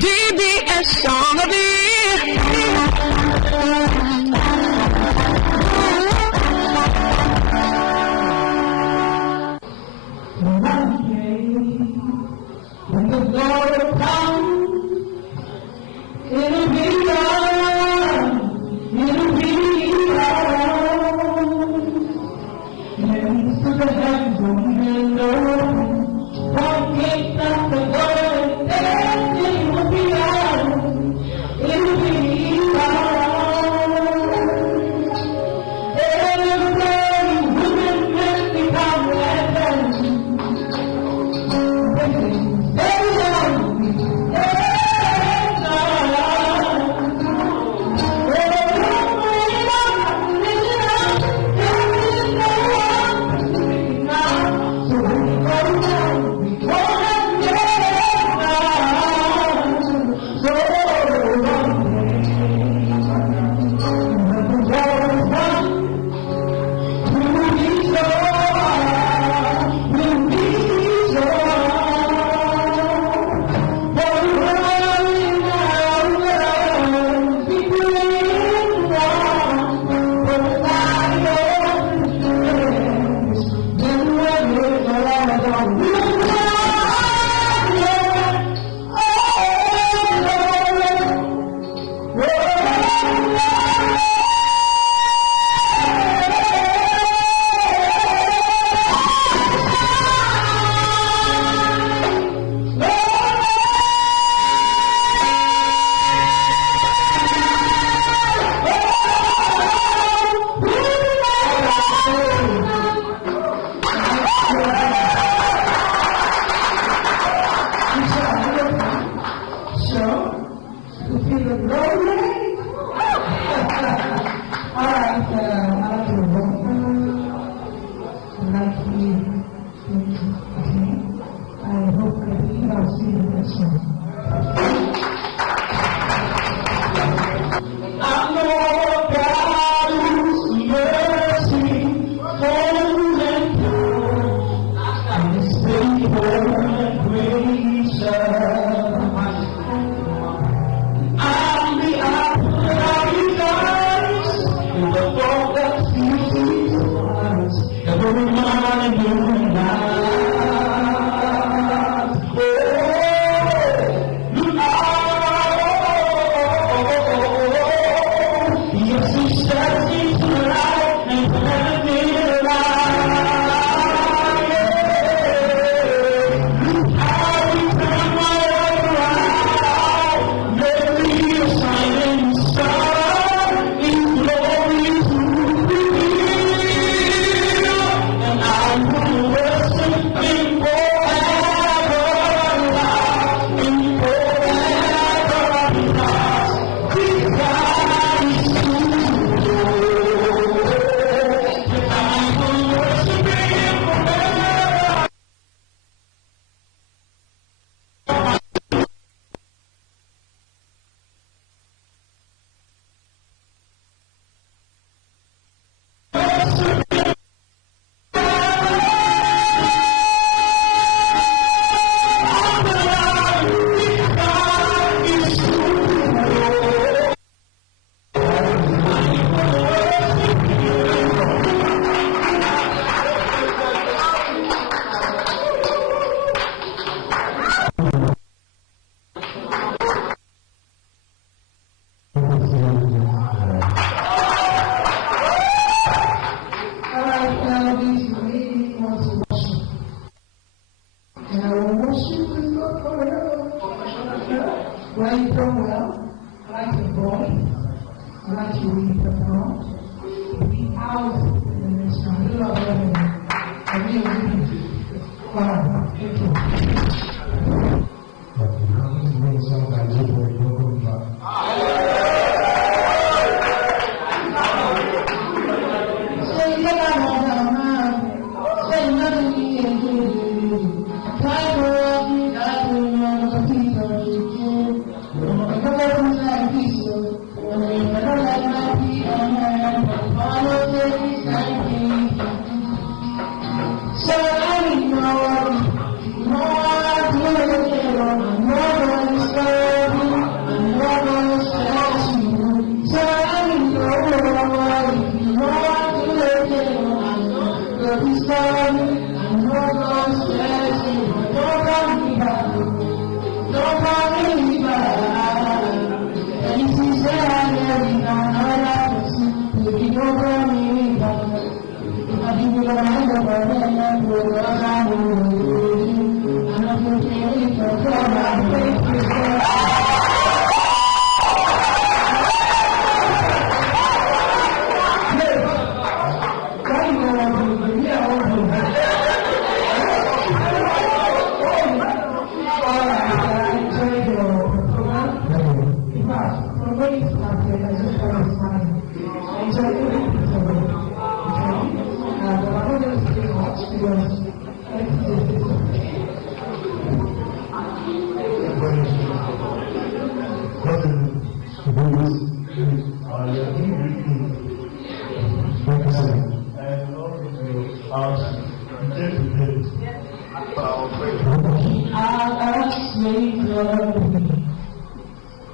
DBS song of the year. When the Lord comes, it'll be done. It'll be done. And to the heavens will know. One can't stop the word, and it will be done.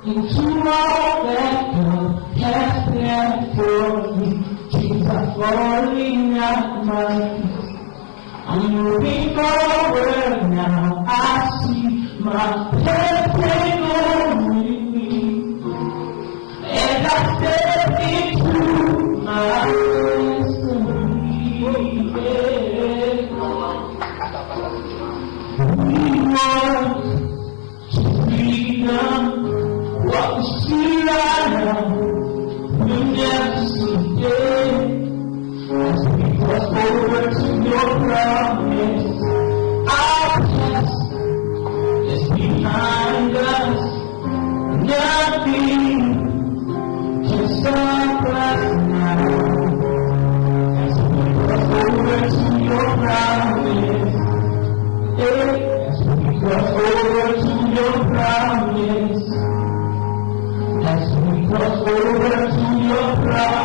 Into all that God has planned for me, Jesus falling at my feet. I'm moving forward now. I see my blessing on me, and I step into my destiny. We want freedom. What we see right now, we'll never see again. As we cross over to your promise, our past is behind us. Nothing can stop us now. As we cross over to your promise, as we cross over to your promise. As we cross over to your promise.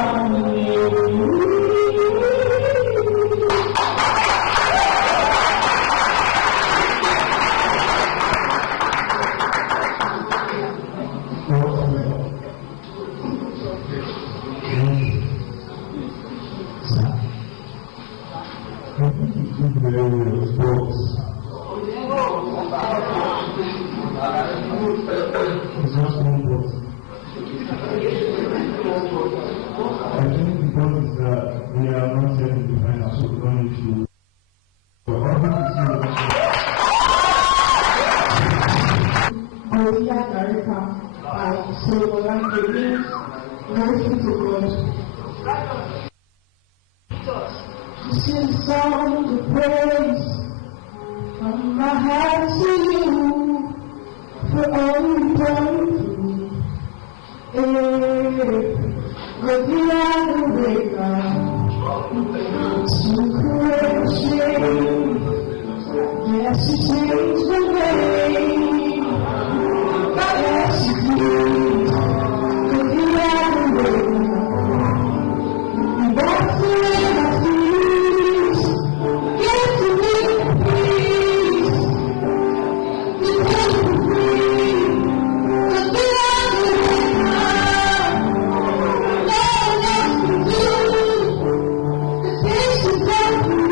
Sing songs of praise from my heart to you for all you've done for me. But the other way to correction, yes, you changed the way. Yes, you did. But the other way that's the way I feel. Get to me, please. You take me free. But the other way no one else can do the things you've done for me.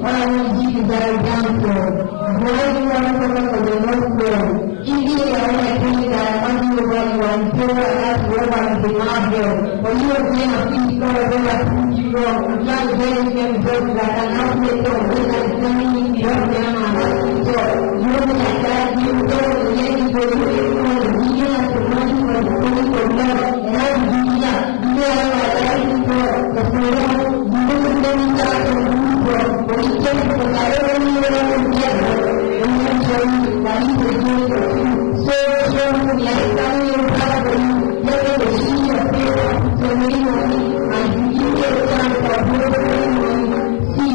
all I want to do is that I'm down for. Why do you want to come up with the North Pole? Indeed, I want to tell you that I want you to run one pole as well as the Marvel. But you are going to see God when I prove you wrong. I'm trying to get you to get that an outlet of when I'm standing in the earth and I'm asking for. You know like that, you go to the end for you, you know, the beginning of the money for the money for love. And I will do that. You know what I'm asking for. The freedom, you know the money that I'm looking for. But you can't because I don't really know what I'm getting. And I'm telling you that you will do it for you. So, like telling you about you, you're going to see your prayer to me money, and you get a chance for delivering money. See,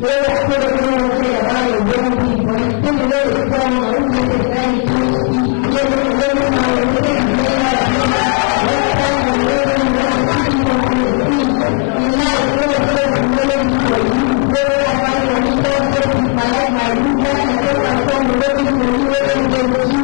they're going to say about your young people, and still there is some who get the time to speak. You're going to learn how to live in the next time you're living in the people who speak. And now, you're going to learn for you. You're going to find your resources, my life, my root, and you're going to come living for you, and you're going to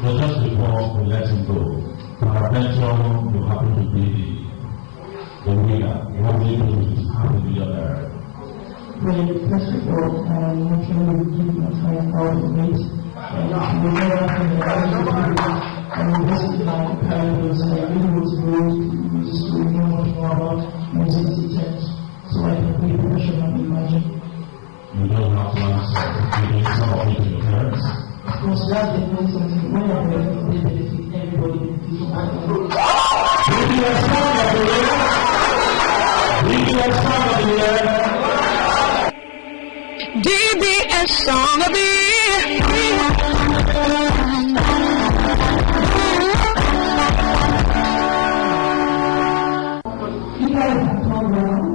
But just before we let him go, peradventure you happen to be first of all, make sure you give my friend all the weight. And we know that in the and this is my parents, I really was good to just to know much more about music teachers, so I can be professional in magic. You don't have plans of giving some of it to your parents? Of course, that's the first thing. When I'm ready, they benefit everybody. DBS song of the year. You guys have come around.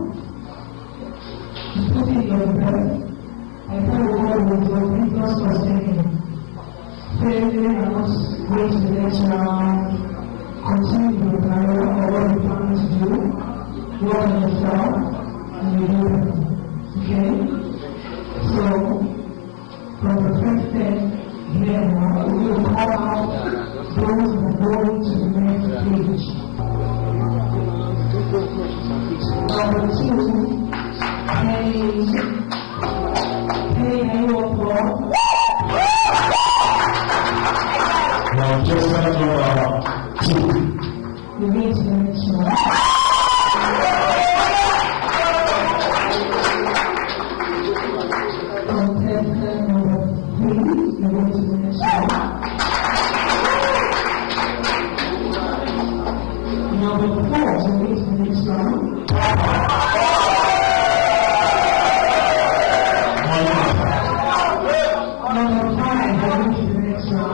You put in your breath. I thought the world was open, just for a second. Failure, I was going to the next round. Continue your career or what you plan to do. Work on yourself and you do it. Okay? So, from the first step here now, we will call out those who are going to the next stage. Number 2, pay annual floor. Now, just like number 2. You need to make sure. Contestant number 3, you need to make sure. Number 4, you need to make sure. Number 5, you need to make sure.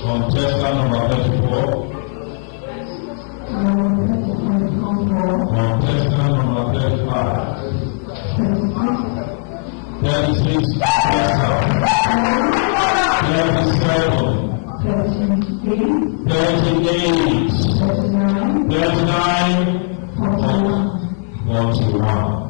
Contestant number 34. Contestant number 35. 36. 37. 38. 39. 41. 41.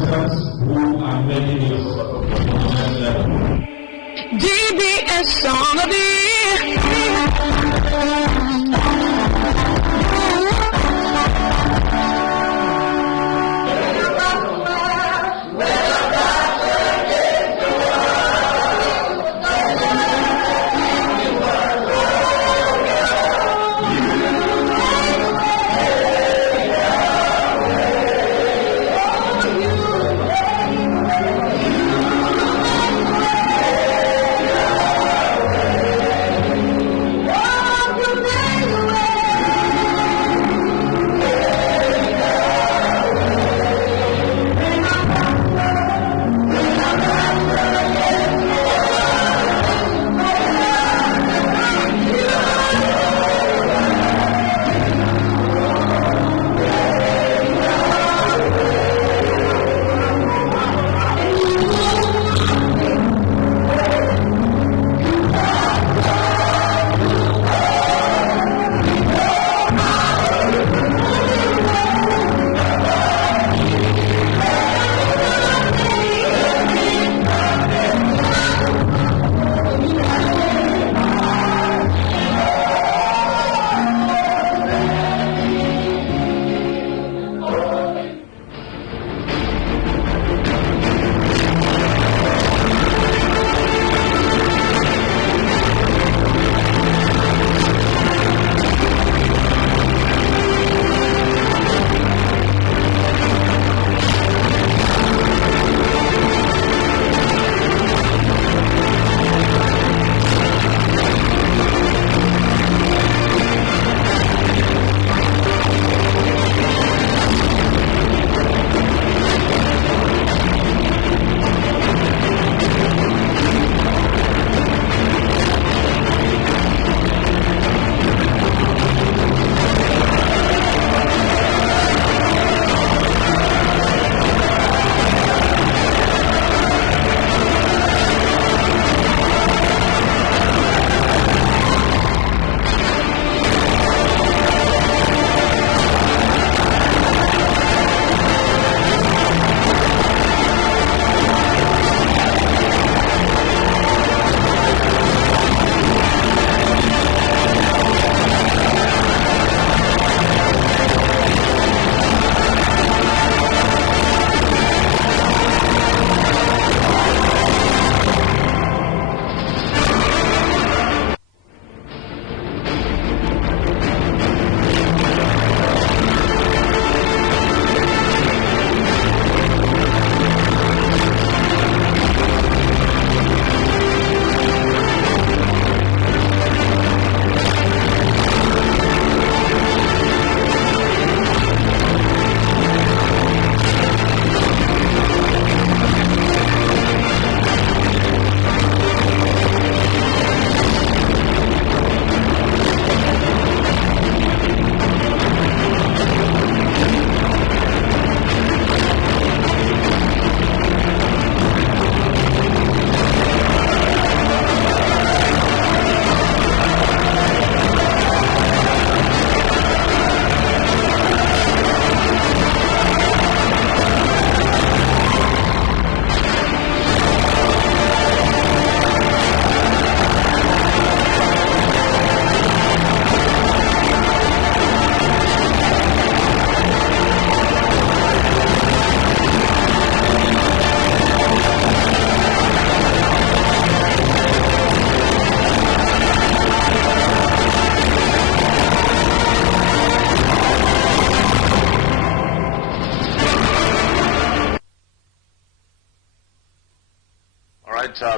contestants who are making it to the next level. DBS Song of the Year.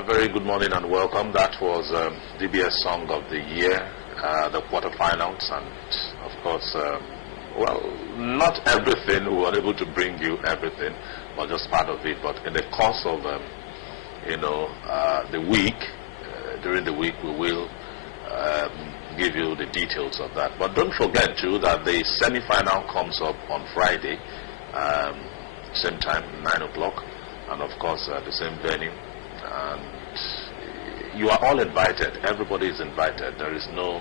Very good morning and welcome. That was DBS Song of the Year, the quarterfinals, and of course, well, not everything. We were able to bring you everything, but just part of it. But in the course of, the week, during the week, we will give you the details of that. But don't forget too that the semi-final comes up on Friday, same time, 9 o'clock, and of course, the same venue. And you are all invited. Everybody is invited. There is no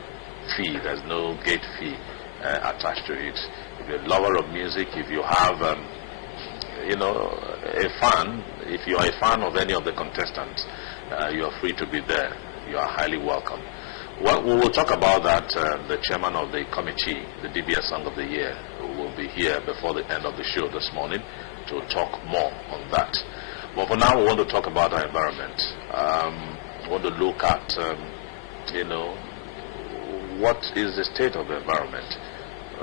fee. There's no gate fee attached to it. If you're a lover of music, if you have a fan, if you are a fan of any of the contestants, you are free to be there. You are highly welcome. Well, we will talk about that. The chairman of the committee, the DBS Song of the Year, will be here before the end of the show this morning to talk more on that. But for now, we want to talk about our environment. We want to look at, what is the state of the environment.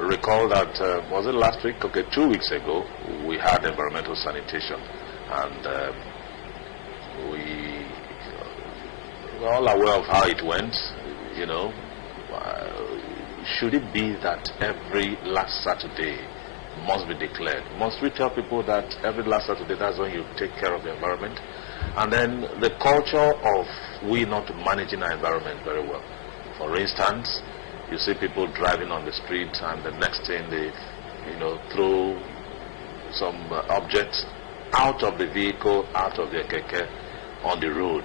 Recall that, was it last week? Okay, 2 weeks ago, we had environmental sanitation, and we were all aware of how it went. Should it be that every last Saturday must be declared? Must we tell people that every last Saturday, that's when you take care of the environment? And then the culture of we not managing our environment very well. For instance, you see people driving on the street, and the next thing they, throw some objects out of the vehicle, out of their keke, on the road,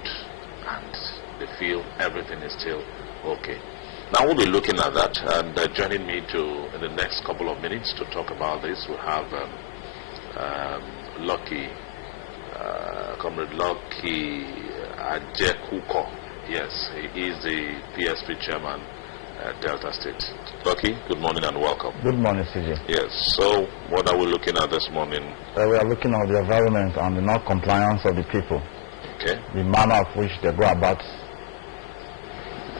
and they feel everything is still okay. Now we'll be looking at that, and joining me in the next couple of minutes to talk about this, we have Comrade Lucky Ajekuko. Yes, he is the PSP chairman at Delta State. Lucky, good morning and welcome. Good morning, CJ. Yes, so what are we looking at this morning? We are looking at the environment and the non-compliance of the people. Okay. The manner of which they go about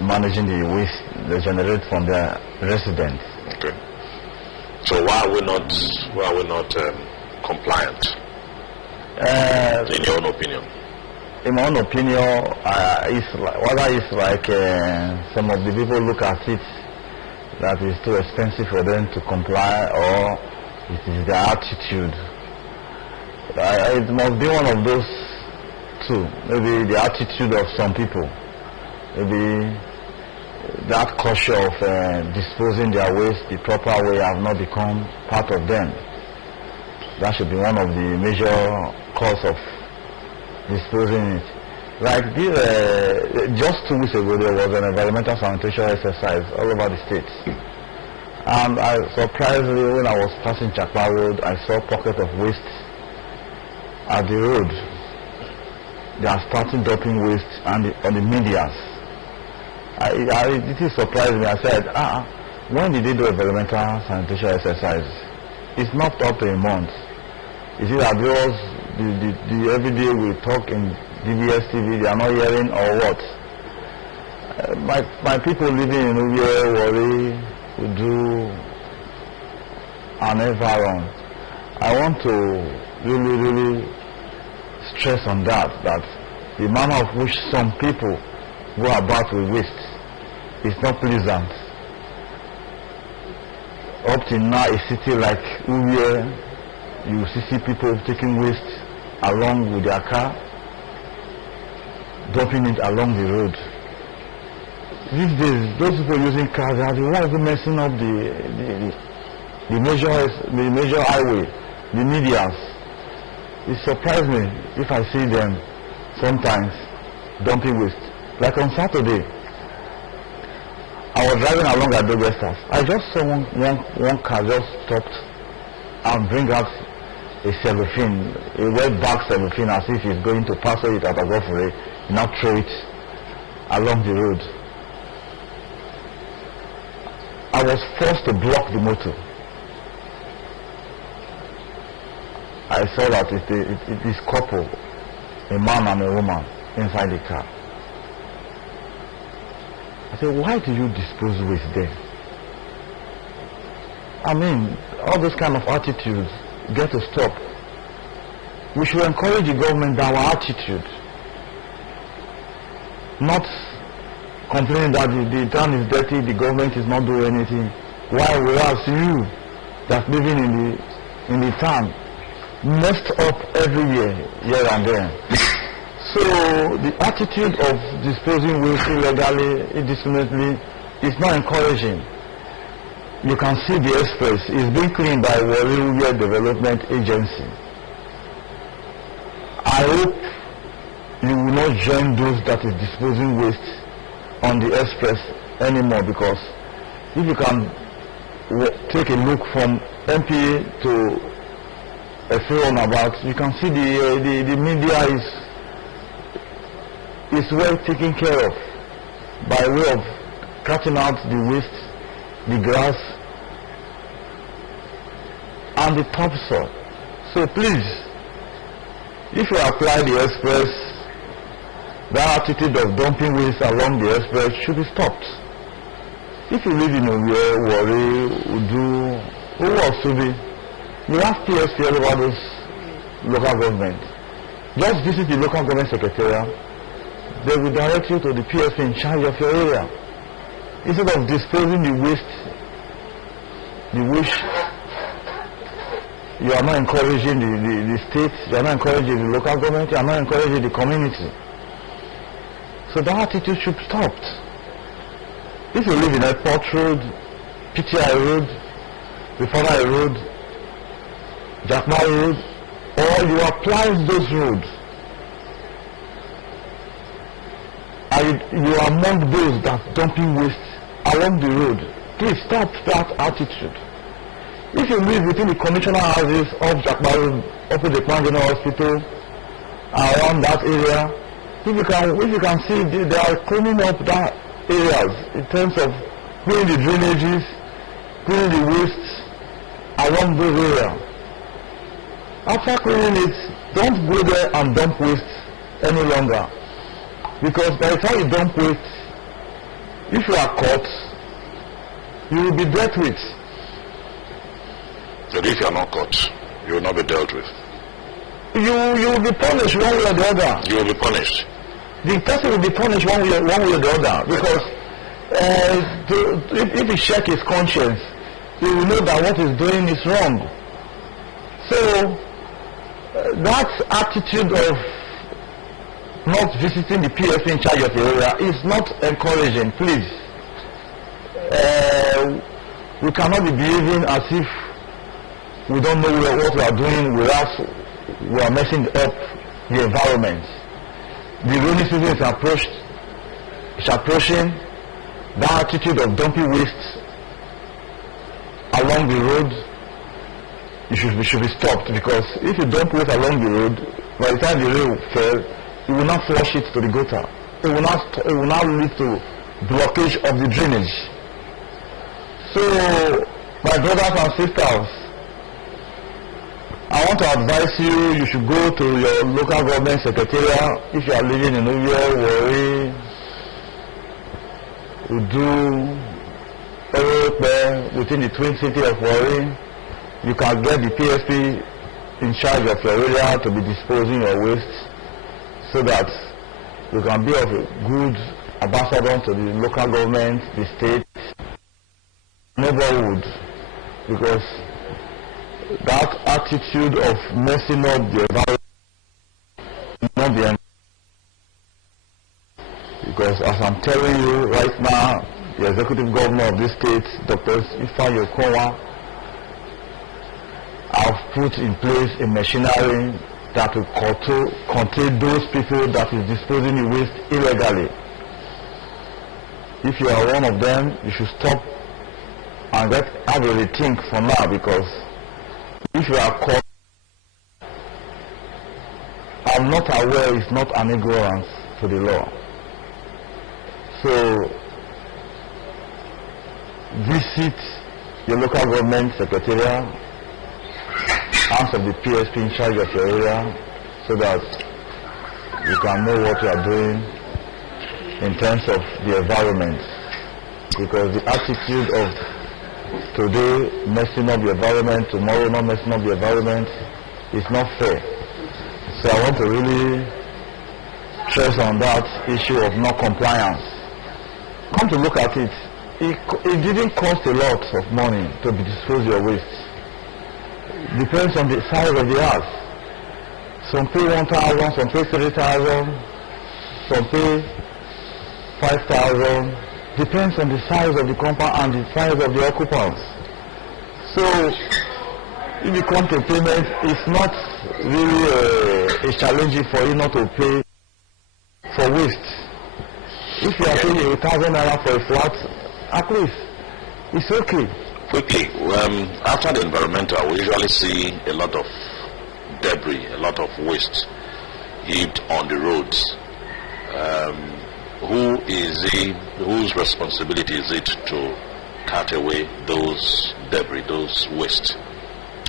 managing the waste they generate from their residents. Okay. So why are we not compliant? In your own opinion? In my own opinion, it's like some of the people look at it that it's too expensive for them to comply, or it is their attitude. It must be one of those two. Maybe the attitude of some people. Maybe that culture of disposing their waste the proper way have not become part of them. That should be one of the major cause of disposing it. Like this, just 2 weeks ago, there was an environmental sanitation exercise all over the states. And surprisingly, when I was passing Chakwa Road, I saw a pocket of waste at the road. They are starting dumping waste on the medias. It is surprising me. I said, when did they do environmental sanitation exercise? It's not up to a month. Is it that those the every day we talk in DBS TV, they are not hearing, or what? My people living in Uwe, Warri, who do an environment, I want to really stress on that the manner of which some people go about with waste is not pleasant. Up till now, a city like Uwe, you see people taking waste along with their car, dumping it along the road. These days, those people using cars are the ones who messing up the major highway, the medias. It surprises me if I see them sometimes dumping waste. Like on Saturday, I was driving along at Douglas. I just saw one car just stopped and bring out a cellophane, a wet bag cellophane, as if he's going to pass it at a Agofure, now throw it along the road. I was forced to block the motor. I saw that it is couple, a man and a woman, inside the car. I said, why do you dispose waste there? I mean, all those kind of attitudes get to stop. We should encourage the government that our attitude, not complaining that the town is dirty, the government is not doing anything. Why we ask you that's living in the town messed up every year, here and there. So the attitude of disposing waste illegally, indiscriminately, is not encouraging. You can see the express is being cleaned by Warri Development Agency. I hope you will not join those that is disposing waste on the express anymore, because if you can take a look from MPA to a film about, you can see the media is well taken care of by way of cutting out the waste, the grass, and the topsoil. So please, if you apply the express, that attitude of dumping waste along the express should be stopped. If you live in Warri, Udu, Subi, you have PSP all over those local government. Just visit the local government secretariat. They will direct you to the PSP in charge of your area. Instead of disposing the waste, which you are not encouraging the state, you are not encouraging the local government, you are not encouraging the community. So that attitude should be stopped. If you live in Airport Road, PTI Road, Reformer Road, Jackma Road, or you apply those roads, and you are among those that dumping waste along the road, please stop that attitude. If you live within the commissioner houses of Jackma Road, up at the General Hospital, around that area, if you can see, they are cleaning up that areas in terms of cleaning the drainages, cleaning the waste along those areas. After cleaning it, don't go there and dump waste any longer, because by the time you dump waste, if you are caught, you will be dealt with. But if you are not caught, you will not be dealt with. You will be punished one way or the other. You will be punished. The person will be punished one way or the other, because if he check his conscience, he will know that what he's doing is wrong. So that attitude of not visiting the PSP in charge of the area is not encouraging. Please, we cannot be behaving as if we don't know what we are doing, whereas we are messing up the environment. The rainy season is approaching. That attitude of dumping waste along the road, it should be stopped, because if you dump waste along the road, by the time the rain fell, you will not flush it to the gutter. It will not lead to blockage of the drainage. So, my brothers and sisters, I want to advise you should go to your local government secretariat. If you are living in Warri, Udu, within the twin city of Warri, you can get the PSP in charge of your area to be disposing your waste, so that you can be of a good ambassador to the local government, the state, neighborhood, because that attitude of messing up the environment will not be, because as I'm telling you right now, the executive governor of this state, Dr. Ifeanyi Okowa, have put in place a machinery that will contain those people that is disposing the waste illegally. If you are one of them, you should stop and have a rethink for now, because if you are caught, I'm not aware, it's not an ignorance to the law. So visit your local government secretariat, answer the PSP in charge of your area, so that you can know what you are doing in terms of the environment. Because the attitude of today messing up the environment, tomorrow not messing up the environment, is not fair. So I want to really stress on that issue of non-compliance. Come to look at it, it didn't cost a lot of money to dispose your waste. Depends on the size of the house. Some pay 1,000, some pay 3,000, some pay 5,000. Depends on the size of the compound and the size of the occupants. So if you come to payment, it's not really challenging for you not to pay for waste. If you are paying 1,000 naira for a flat, at least it's okay. Quickly, after the environmental, we usually see a lot of debris, a lot of waste heaped on the roads. Whose responsibility is it to cart away those debris, those waste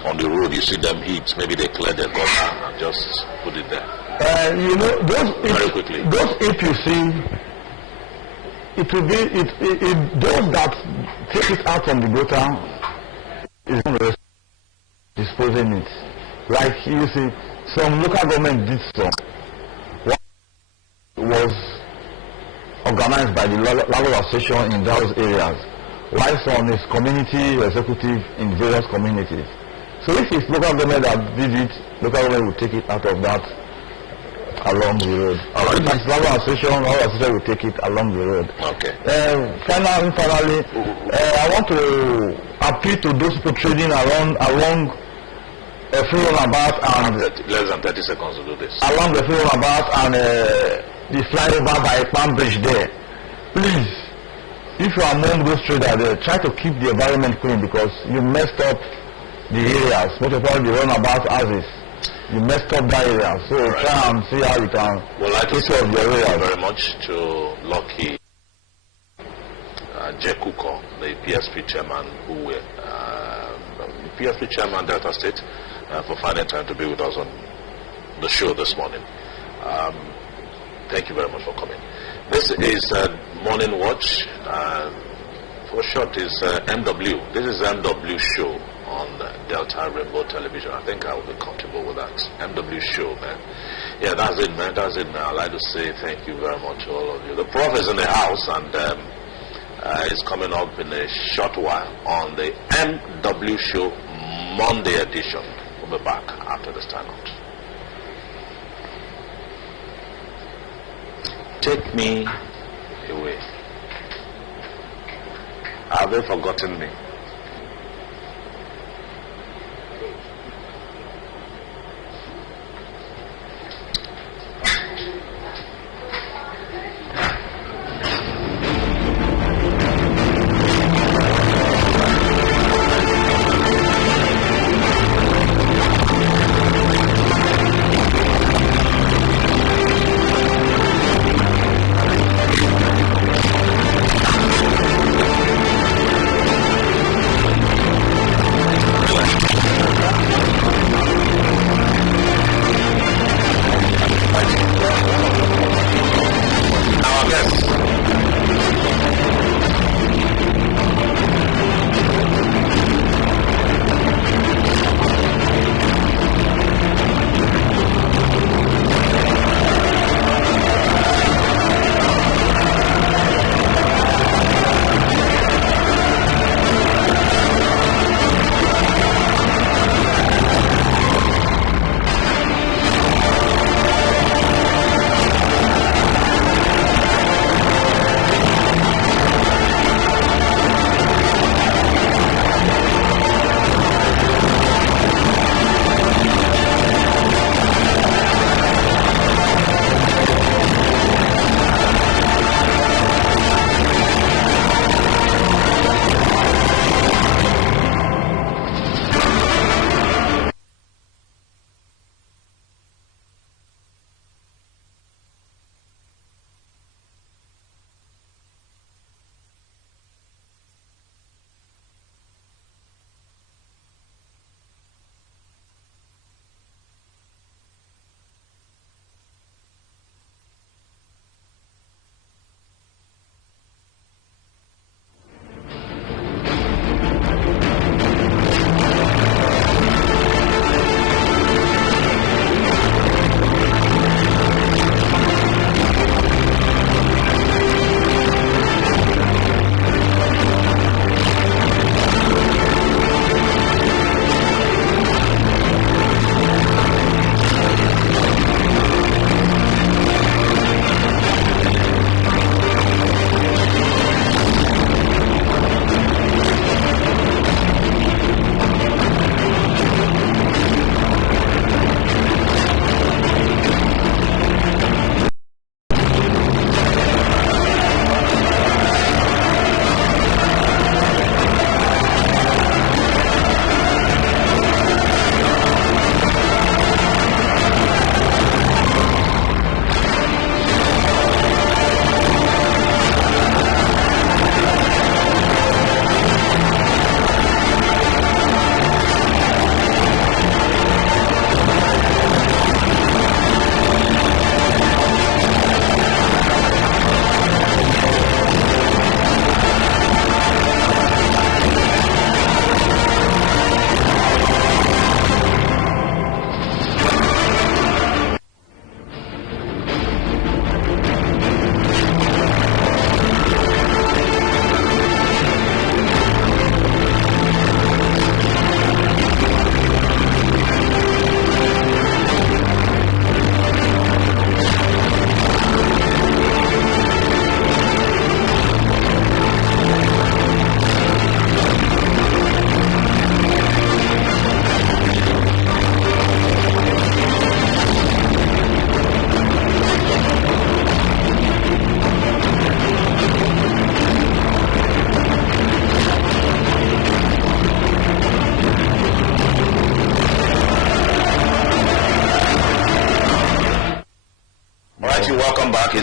on the road? You see them heaped, maybe they clear their gutter and just put it there. Very quickly. Those, if you see, it will be those that take it out from the gutter is not disposing it. Like you see, some local government did some. One was organized by the landlord association in those areas, while some is community executive in various communities. So if it's local government that did it, local government will take it out of that along the road. All right. If it's landlord association will take it along the road. Okay. Finally, I want to appeal to those people trading along a free runabout and less than 30 seconds to do this. Along the free runabout and the flyover by Palm Bridge there. Please, if you are among those traders there, try to keep the environment clean because you messed up the areas. Most of all, the runabout houses. You messed up that area. So try and see how you can take care of your area. Thank you very much to Lucky Jekuko, the PSP chairman, PSP chairman Delta State, for finding time to be with us on the show this morning. Thank you very much for coming. This is Morning Watch. For short is MW. This is MW show on Delta Rainbow Television. I think I will be comfortable with that. MW show, man. Yeah, that's it, man. That's it, man. I'd like to say thank you very much to all of you. The Prof is in the house and is coming up in a short while on the MW show Monday edition. We'll be back after this time out. Take me away. Have they forgotten me?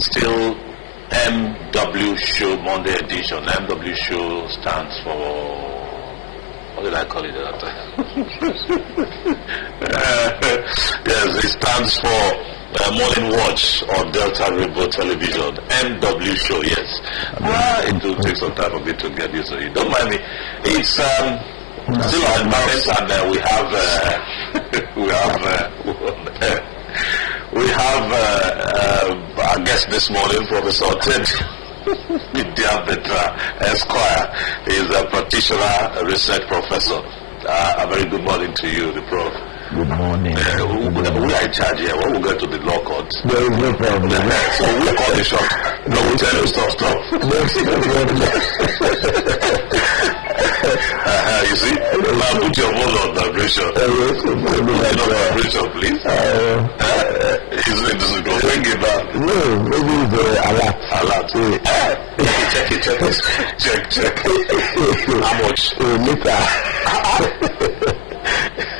is still MW Show Monday edition. MW Show stands for, what did I call it that time? Yes, it stands for Morning Watch on Delta Rainbow Television. MW Show, yes. It will take some time for me to get used to it. Don't mind me. It's still on environment, and we have our guest this morning, Professor Ted Diabetra Esquire. He is a practitioner, a research professor. A very good morning to you, the Prof. Good morning. We are in charge here. When we go to the law court, there is no problem. So we call the shot. No, we tell you stop. There's no problem. You see? Now put your phone on vibration. Vibration, please. This is going to bring it back. No, maybe it's Alert. Check. How much? Later.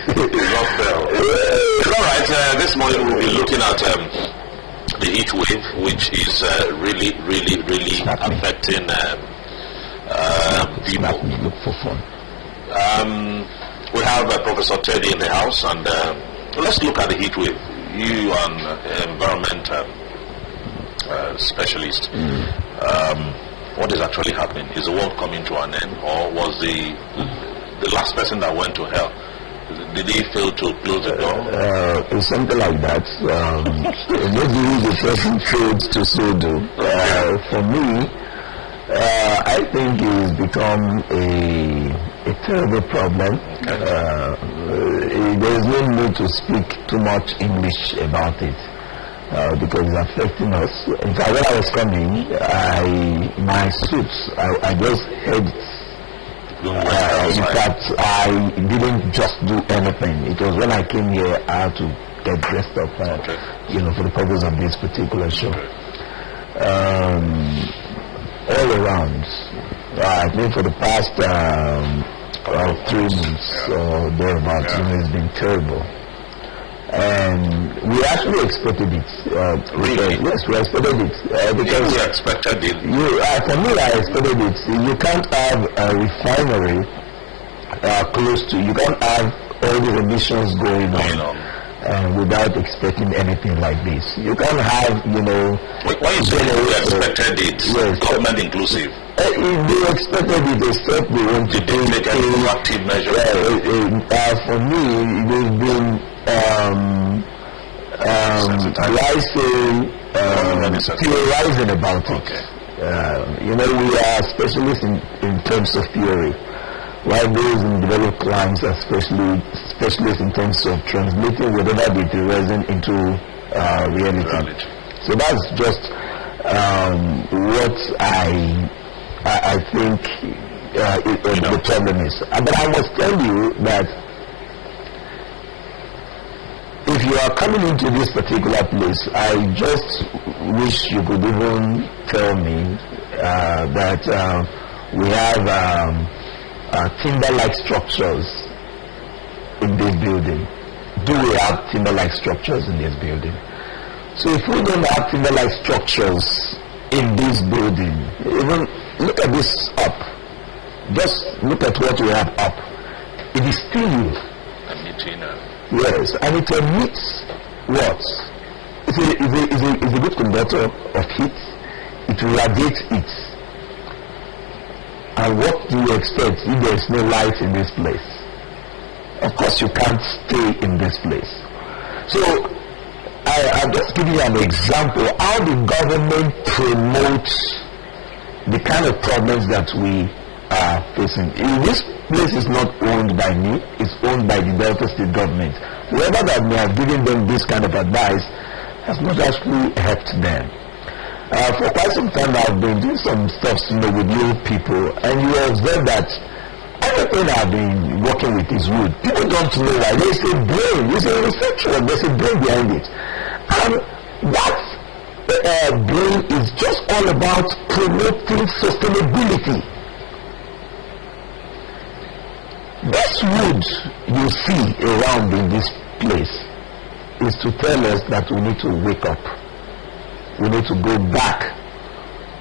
It's not fair. All right. This morning we'll be looking at the heat wave, which is really affecting people. Look for fun. We have Professor Teddy in the house, and let's look at the heat wave. You are an environment specialist. What is actually happening? Is the world coming to an end, or was the last person that went to hell? Did he fail to close the door? It's something like that. Maybe the person failed to so do. For me, I think it's become a terrible problem. There is no need to speak too much English about it because it's affecting us. In fact, when I was coming, my suits, I just had it. In fact, I didn't just do anything. It was when I came here, I had to get dressed up, for the purpose of this particular show. All around, I think for the past 3 months or thereabouts, it's been terrible. And we actually expected it. Really? Yes, we expected it. Because we expected it. For me, I expected it. You can't have a refinery close to, you can't have all the emissions going on. Without expecting anything like this. You can't have, When you say we expected it, yes, government inclusive. They expected it, except they want to take any proactive measure. For me, they've been theorizing about it. We are specialists in terms of theory, while those in developed lands are specialists in terms of translating whatever they theorizing into reality. So that's just what I think the problem is. But I must tell you that if you are coming into this particular place, I just wish you could even tell me that we have timber-like structures in this building. Do we have timber-like structures in this building? So if we don't have timber-like structures in this building, even look at this up. Just look at what we have up. It is steel. Yes, and it emits what? It's a good conductor of heat. It radiates heat. And what do you expect if there is no light in this place? Of course, you can't stay in this place. So, I'll just give you an example how the government promotes the kind of problems that we are facing. This place is not owned by me, it's owned by the Delta State government. Whoever that may have given them this kind of advice has not actually helped them. For quite some time I've been doing some stuff with new people, and you observe that everything I've been working with is wood. People don't know why. There's a brain, there's a research work, there's a brain behind it. And that brain is just all about promoting sustainability. This wood you see around in this place is to tell us that we need to wake up. we need to go back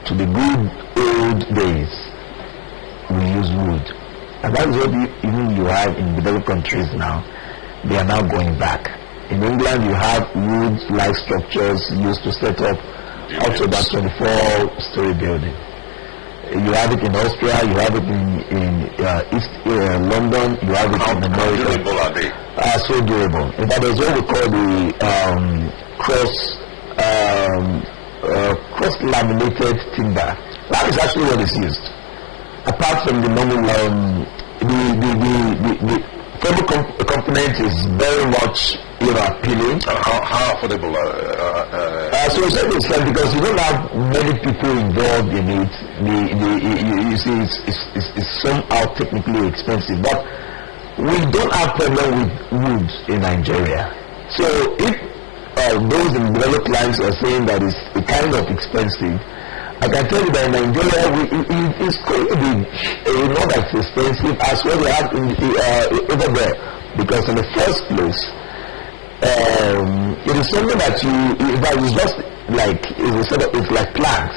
to the good old days. We use wood. And that is what even you have in developed countries now. They are now going back. In England, you have wood-like structures used to set up to about 24-story building. You have it in Austria, you have it in East London, you have it in America. How durable are they? So durable. In fact, there's what we call the cross-laminated timber. That is actually what is used. Apart from the normal, the thermal component is very much appealing. How affordable? So it's like, because you don't have many people involved in it. You see, it's somehow technically expensive, but we don't have problem with wood in Nigeria. So if those in developed lands are saying that it's kind of expensive, I can tell you that in Nigeria it's going to be not as expensive as what they have over there, because in the first place, it is something that is just like it's like planks,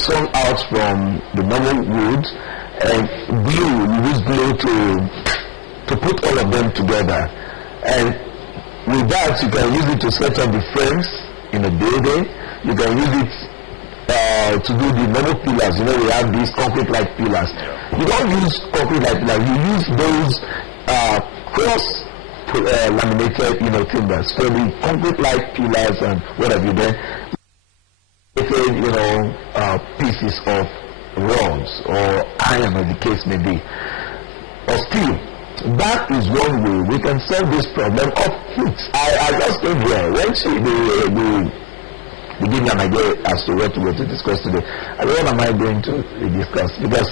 sewn out from the normal wood, and you use glue to put all of them together, and with that you can use it to set up the frames in a building. You can use it to do the normal pillars. We have these concrete-like pillars. You don't use concrete-like pillars. You use those cross-laminated, timbers. So the concrete-like pillars and what have you then, pieces of rods or iron, as the case may be, or steel. That is one way we can solve this problem of heat. I just came here. When they give me an idea as to what to discuss today, I mean, what am I going to discuss? Because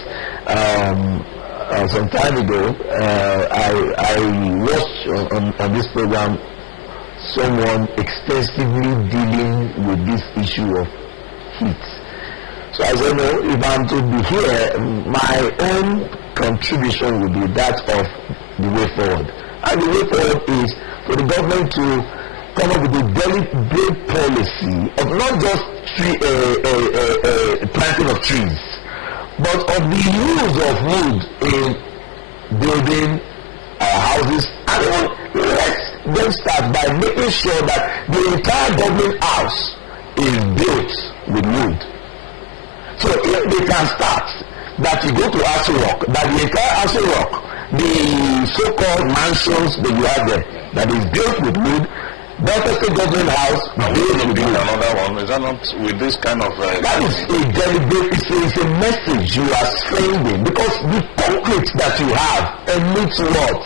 some time ago, I watched on this program someone extensively dealing with this issue of heat. So I said, no, if I'm to be here, my own contribution will be that of the way forward. And the way forward is for the government to come up with a deliberate policy of not just planting of trees, but of the use of wood in building houses. And let them start by making sure that the entire government house is built with wood. So if they can start that you go to Aso Rock, that the entire Aso Rock, the so-called mansions that you have there, that is built with wood, Delta State Government House built with wood. Another one, is that not with this kind of... that is a deliberate, it's a message you are sending, because the concrete that you have emits what?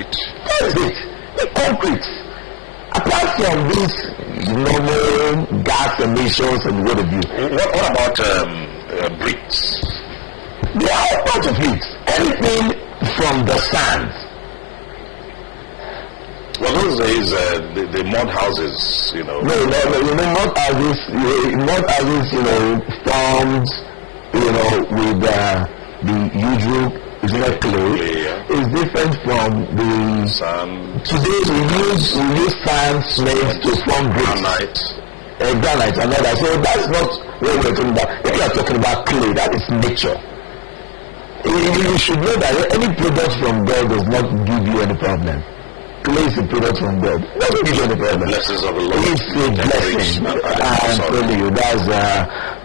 That is it. The concrete. Apart from these normal gas emissions and what have you. What about bricks? There are a bunch of bricks. Anything from the sand. Well, those days, the mud houses, No, mud houses, formed, with the usual, clay. Yeah. It's different from the sand. Today we use sand made to form bricks. Granite and all that. So that's not what we're talking about. If you are talking about clay, that is nature. You should know that any product from God does not give you any problem. Clay is a product from God. It doesn't give you any problem. Blessings of the Lord. It's a blessing. I'm telling you, that's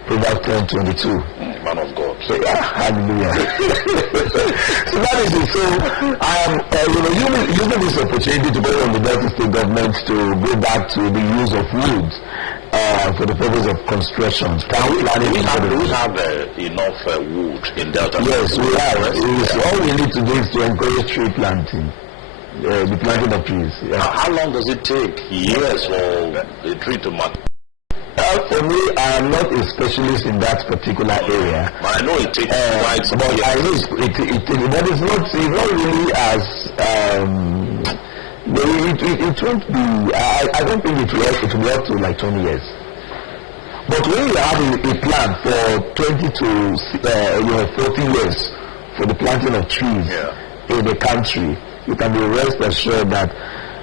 Proverbs 10:22. Man of God. So, hallelujah. So that is it. So I am using this opportunity to go on the Delta State government to go back to the use of wood for the purpose of constructions. Can we have enough wood in Delta? Yes, we have. All we need to do is to encourage tree planting. The planting of trees. Yeah. How long does it take? Years for a tree to mature? For me, I am not a specialist in that particular area. I know it takes quite some years. I know but it's not really as it won't be. I don't think it will be up to like 20 years. But when you have a plan for 20 to 40 years for the planting of trees in the country, you can be rest assured that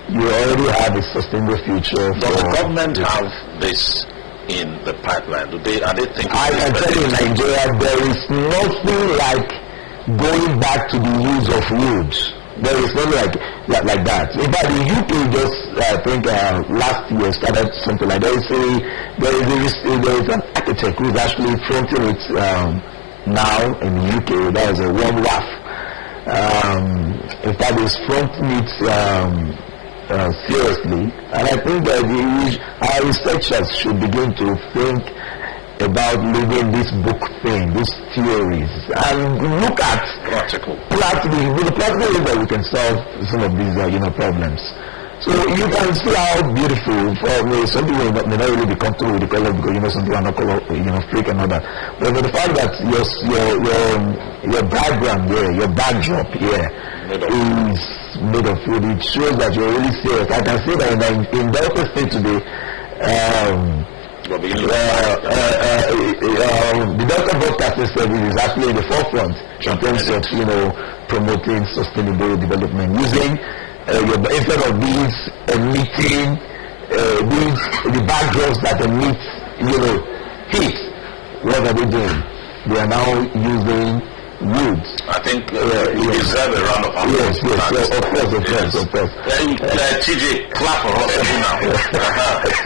you already have a sustainable future. Does the government have this in the pipeline? Are they thinking? I can tell you in Nigeria, there is nothing like going back to the use of wood. There is nothing like that. In fact, the UK just, I think, last year started something like that. There is an architect who is actually fronting it now in the UK. That is a one WAF. In fact, he's fronting it seriously. And I think that our researchers should begin to think about leaving this book thing, these theories, and look at practical ways that we can solve some of these problems. So you can see how beautiful. For me, some people may not really be comfortable with the color because some people are not color freak and all that. But the fact that your background here, your backdrop here is made of food, it shows that you're really serious. I can see that in Delta State today. The Delta Broadcasting Service is actually in the forefront in terms of promoting sustainable development, using instead of these emitting the backdrops that emit heat. What are they doing? They are now using wood. I think you deserve a round of applause. Yes, of course. TJ, clap for us now.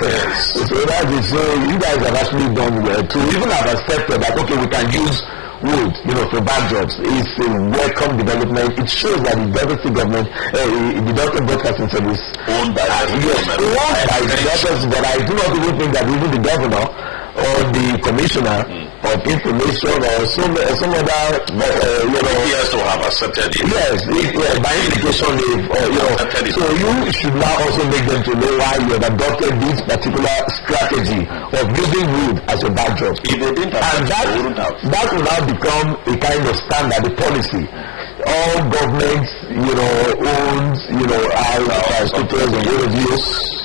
Yes. So that's it. So you guys have actually done well to even have accepted that, okay, we can use wood, for backdrops. It's a welcome development. It shows that the Delta State government, the Delta Broadcasting Service, owned by the Delta, but I do not even think that even the governor or the commissioner of information or some other he has to have accepted it. Yes, by implication, so you should now also make them to know why you have adopted this particular strategy of using wood as a backdrop. If they didn't have and that will now become a kind of standard, a policy. All governments, owns, our scriptures and all of you.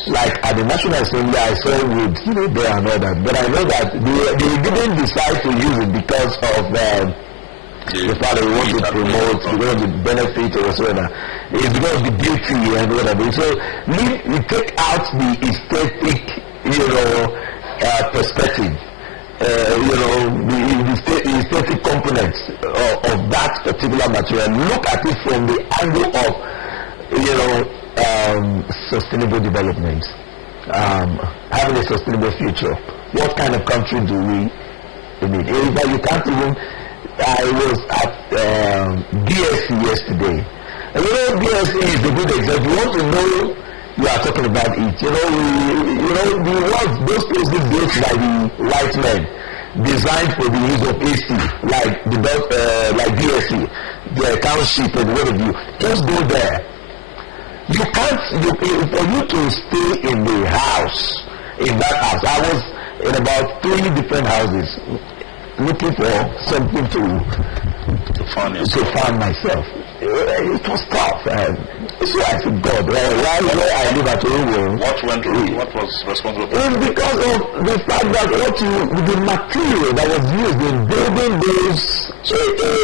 Like at the National Assembly, I saw wood, there and all that. But I know that they didn't decide to use it because of the fact that we want to promote, because of the benefit or whatsoever. It's because of the beauty and whatever. So we take out the aesthetic, perspective. The aesthetic components of that particular material. Look at it from the angle of, sustainable development, having a sustainable future. What kind of country do we need? You can't even. I was at BSc yesterday. And BSc is a good example. You want to know, you are talking about it. Those places built by the white men, designed for the use of AC, like BSc, the township and what have you. Just go there. You can't, for you to stay in the house, in that house. I was in about 3 different houses looking for something to find myself. It was tough. So I said, God, why I live at home? What went wrong? What was responsible for it? It's because of the fact that the material that was used in building those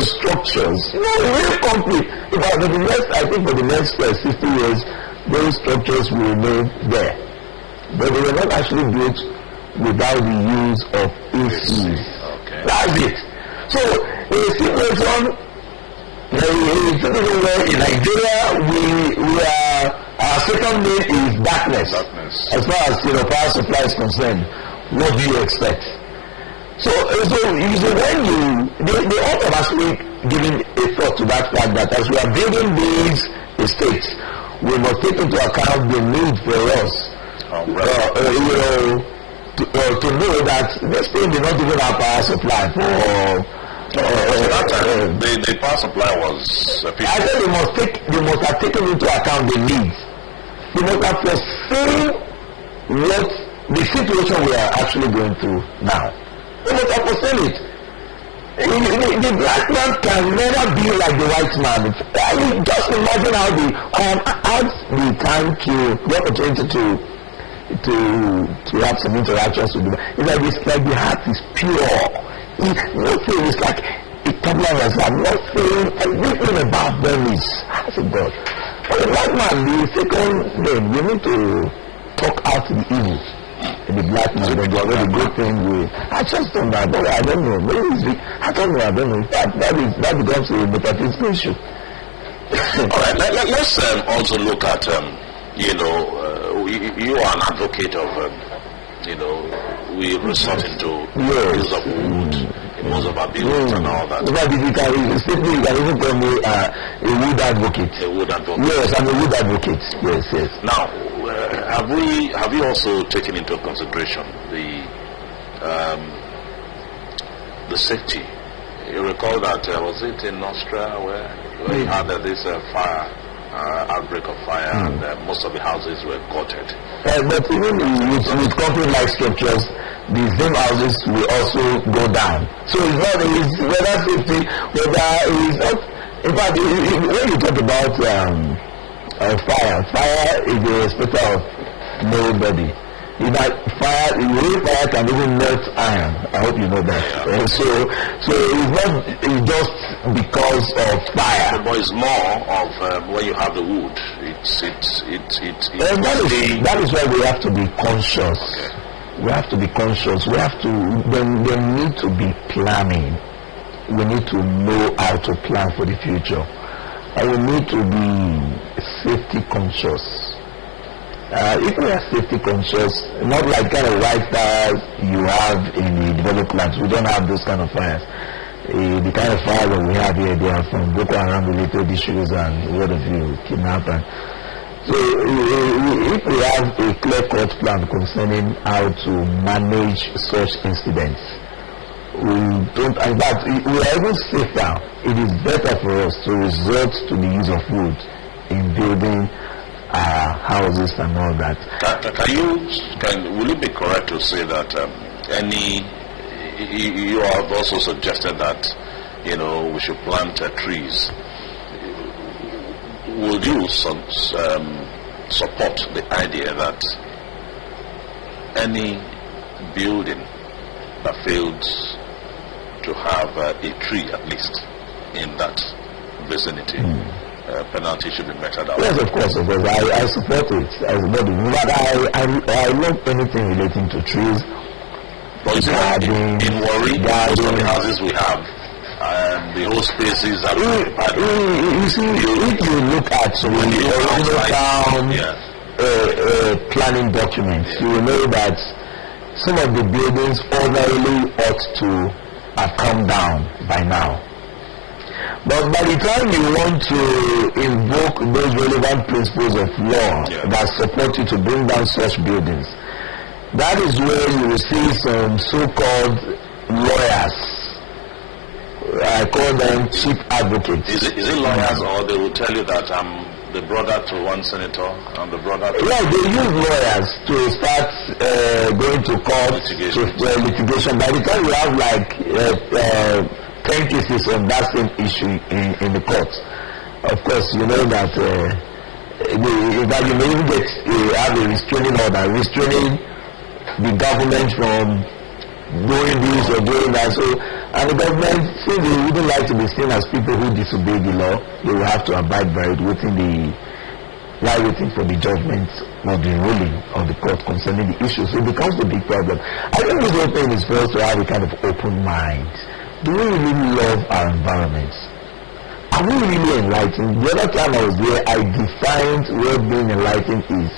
structures, real concrete. I think for the next 60 years, those structures will remain there. But they were not actually built without the use of ACs. Okay. That's it. So, a situation in Nigeria, our second name is darkness. As far as power supply is concerned, what do you expect? So when they ought to have actually given a thought to that fact that as we are building these estates, we must take into account the need for us, to know that this thing did not even have power supply for. That time, the power supply was. I said they must have taken into account the needs. They must have foreseen what the situation we are actually going through now. They must have foreseen it. The black man can never be like the white man. I mean, just imagine how the time the opportunity to have some interactions with them. It's like the heart is pure. Nothing is like a tabula rasa. Nothing, everything about them is, I said, God. For the black man, the second name, you need to talk out the evil. In the black man, they got the good thing with. I just don't know. I don't know. Maybe I don't know. That becomes a metaphysical issue. All right. Let's also look at you are an advocate of we resort into use of wood in most of our buildings and all that. You can even call me a wood advocate. A wood advocate. Yes, I'm a wood advocate. Yes. Now, have you also taken into consideration the safety? You recall that was it in Austria where you had this fire outbreak of fire and most of the houses were gutted. But even with concrete-like structures, the same houses will also go down. So it's not whether safety, whether it's not. In fact, when you talk about fire is the respecter of nobody. Fire can even melt iron. I hope you know that. Yeah. So it's just because of fire. But it's more of when you have the wood. That is why we have to be conscious. Okay. We have to be conscious. We have to. There need to be planning. We need to know how to plan for the future, and we need to be safety conscious. If we are safety conscious, not like kind of white fires you have in the developed lands, we don't have those kind of fires. The kind of fires that we have here, they are from Boko Haram related issues and what have you, kidnapping. So if we have a clear-cut plan concerning how to manage such incidents, we don't. In fact, we are even safer. It is better for us to resort to the use of wood in building houses and all that. Will it be correct to say that you have also suggested that we should plant trees? Would you support the idea that any building that fails to have a tree at least in that vicinity, penalty should be meted out? Yes, of course. I support it. But I love anything relating to trees. But you see, in Warri, most of the houses we have, the whole spaces are you see, if you look at the original town planning documents, you will know that some of the buildings ordinarily ought to have come down by now. But by the time you want to invoke those relevant principles of law that support you to bring down such buildings, that is where you will see some so-called lawyers. I call them cheap advocates. Is it lawyers, or they will tell you that I'm the brother to one senator and the brother to... Yeah, they use lawyers to start going to court, litigation. By the time you have like 10 cases on that same issue in the court, of course, you know that that you may even have a restraining order, restraining the government from doing this or doing that. So, and the government, since they wouldn't like to be seen as people who disobey the law, they will have to abide by it, waiting for the judgment or the ruling of the court concerning the issue. So it becomes a big problem. I think this whole thing is for us to have a kind of open mind. Do we really love our environment? Are we really enlightened? The other time I was there, I defined what being enlightened is.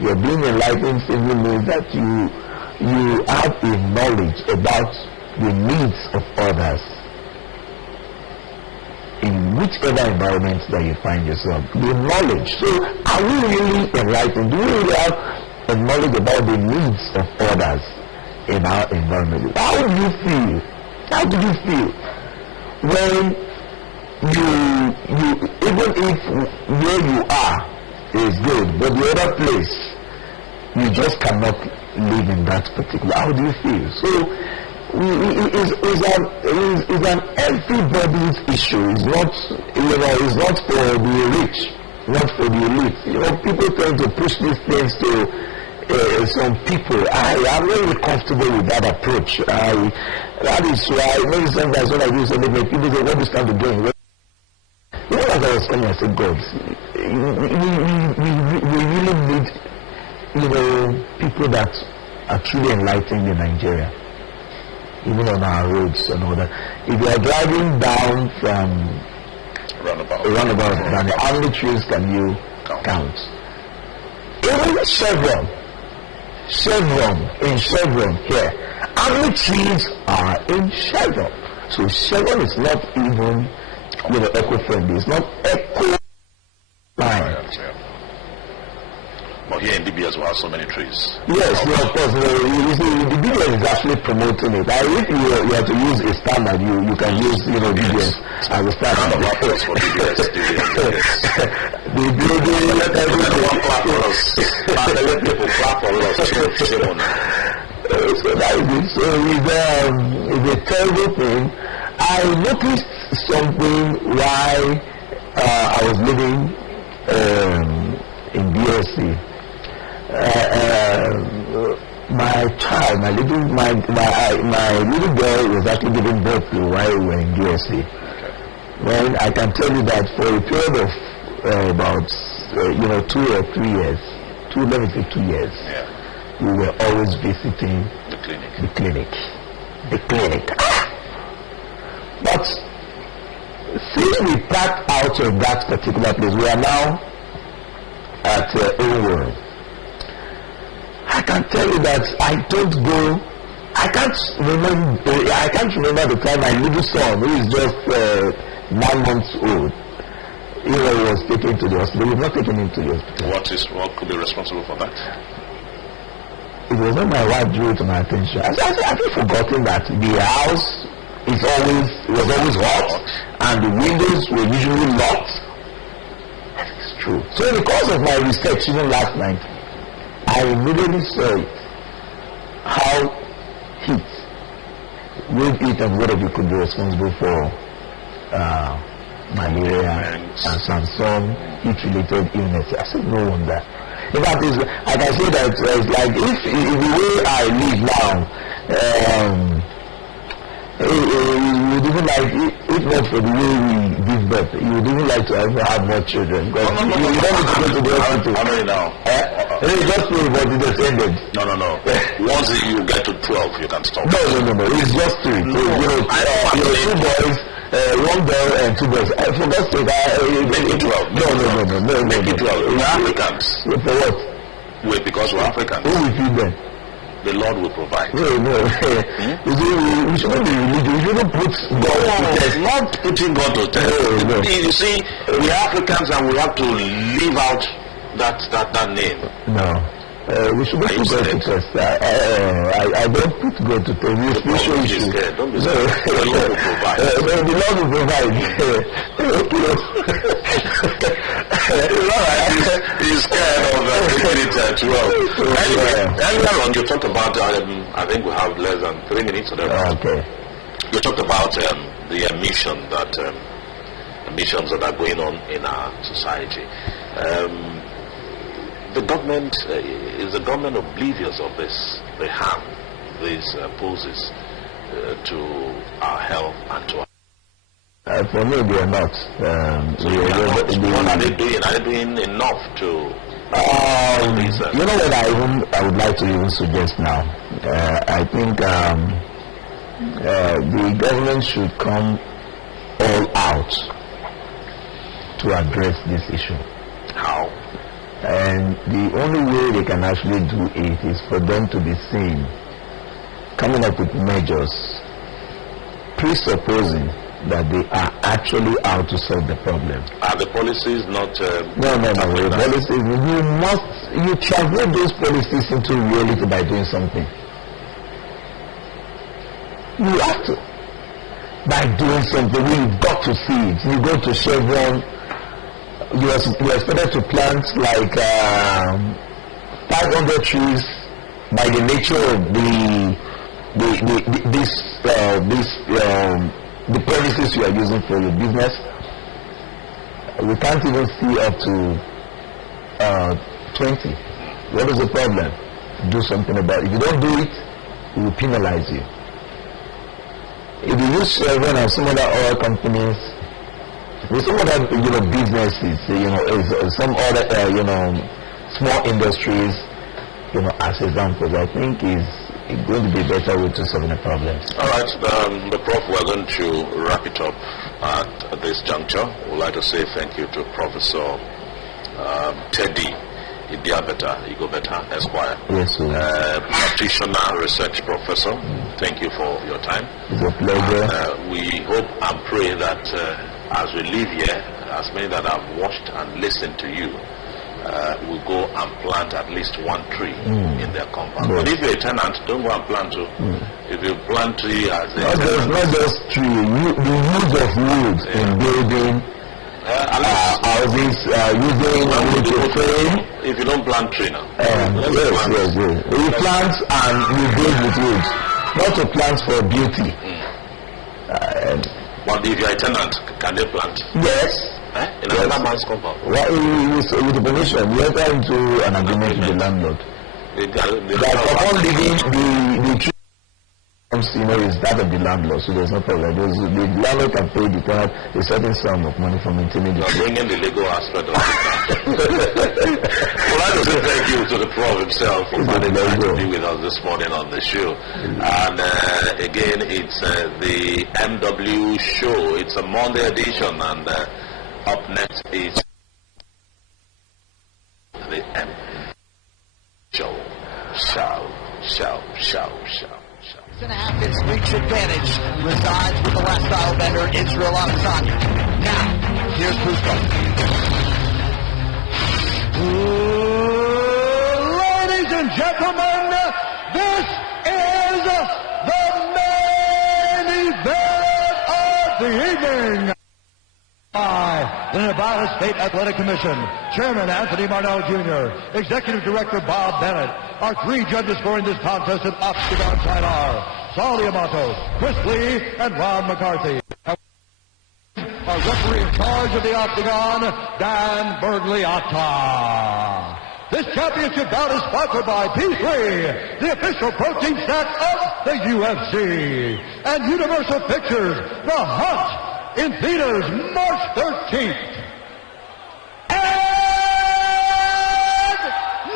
Your being enlightened simply means that you have a knowledge about the needs of others in whichever environment that you find yourself. The knowledge. So are we really enlightened? Do we really have a knowledge about the needs of others in our environment? How do you feel? How do you feel when you even if where you are is good, but the other place you just cannot live in that particular? How do you feel? So it's an everybody's issue. It's not, it's not for the rich, not for the elite. People tend to push these things to some people. I am very comfortable with that approach. That is why maybe sometimes when I do something, people say, what is time to gain? as I was coming, I said, God, we really need, people that are truly enlightened in Nigeria, even on our roads and all that. If you are driving down from roundabout, how many trees can you count? Even Chevron here, how many trees are in Chevron? So Chevron is not even, eco-friendly. It's not eco-friendly. But here in DBS we have so many trees. Yes, of course. You see, the DBS is actually promoting it. If you have to use a standard, you can use, DBS as a standard. Round of applause for DBS. The building, let everyone clap for us. Let people clap for us. So that is it. So it's a terrible thing. I noticed something while I was living in BSC. My child, my little girl was actually giving birth to while we were in DSC. Well, I can tell you that for a period of about 2 or 3 years, 2 years, we were always visiting the clinic. But since we packed out of that particular place, we are now at Owen. I can tell you that I can't remember the time my little son, who is just 9 months old, was taken to the hospital. We've not taken him to the hospital. What could be responsible for that? It was when my wife drew it to my attention. I said, have you forgotten that the house was always hot and the windows were usually locked? That is true. So in the course of my research, even last night, I immediately saw it. How heat, wave heat and whatever could be responsible for malaria and some heat-related illness. I said, no wonder. In fact, I can say that it's like if the way I live now, you would even like, if not for the way we give birth, you would even like to have more children. Because you don't need to go to the hospital. How many now? It's just me, but it just ended. No. Once you get to 12, you can stop. No. It's just 3. No, 2 boys, 1 girl and 2 boys. For God's sake, make it 12. No. Make it 12. We're Africans. For what? Wait, because we're Africans. Who will feed them? The Lord will provide. No. You see, we shouldn't be religious. We shouldn't put God to test. Not putting God to test. No. You see, we are Africans and we have to leave out that name. No. We shouldn't put God to test. I don't put God to test. It's spiritual issue. Don't be scared. The Lord will provide. The Lord will provide. He's scared of taking it at 12. Anyway, earlier on you talked about, I think we have less than 3 minutes. Okay. You talked about the emissions that are going on in our society. Is the government oblivious of this, the harm this poses to our health and to our... For me, they are not. What are they doing? Are they doing enough to... you know what I would like to even suggest now? I think the government should come all out to address this issue. How? And the only way they can actually do it is for them to be seen coming up with measures presupposing that they are actually out to solve the problem. Are the policies not... No. The policies, you translate those policies into reality by doing something. You have to. By doing something, you've got to see it. You go to Chevron, you are expected to plant like 500 trees by the nature of the premises you are using for your business. We can't even see up to 20. What is the problem? Do something about it. If you don't do it, we will penalize you. If you use Chevron and some other oil companies With some other, businesses, some other, small industries, as examples, I think is going to be a better way to solve the problems. All right, the Prof, we're going to wrap it up at this juncture. We'd like to say thank you to Professor Teddy Igobeta, Esquire, yes, sir. Practitioner Research Professor. Thank you for your time. It's a pleasure. We hope and pray that as we leave here, as many that have watched and listened to you, will go and plant at least one tree in their compound. Yes. But if you're a tenant, don't go and plant two. If you plant tree as a tenant, not just tree, the use of wood in building houses, using wood to frame. if you don't plant tree now. Yes. You plant and you build with wood, not to plant for beauty. But if you're a tenant, can they plant? Yes. In another man's compound? Well, with the permission, we enter into an agreement with the landlord. That upon leaving, the tree comes, is that of the landlord, so there's no problem. The landlord can pay the tenant a certain sum of money for maintaining the tree. Bringing the legal aspect of it. Well, I'd like to say thank you to the Prof himself for finding time to be with us this morning on the show. And again, it's the MW show. It's a Monday edition, and up next is the M show. Shout. 6.5 reach advantage resides with the last style bender, Israel Adesanya. Now, here's Cusco. Ladies and gentlemen, this is the main event of the evening. By the Nevada State Athletic Commission, Chairman Anthony Marnell Jr., Executive Director Bob Bennett. Our three judges scoring this contest at Octagon side are Saul Yamato, Chris Lee, and Ron McCarthy. Our referee in charge of the Octagon, Dan Bergliotta. This championship bout is sponsored by P3, the official protein snack of the UFC, and Universal Pictures, The Hunt, in theaters March 13th. And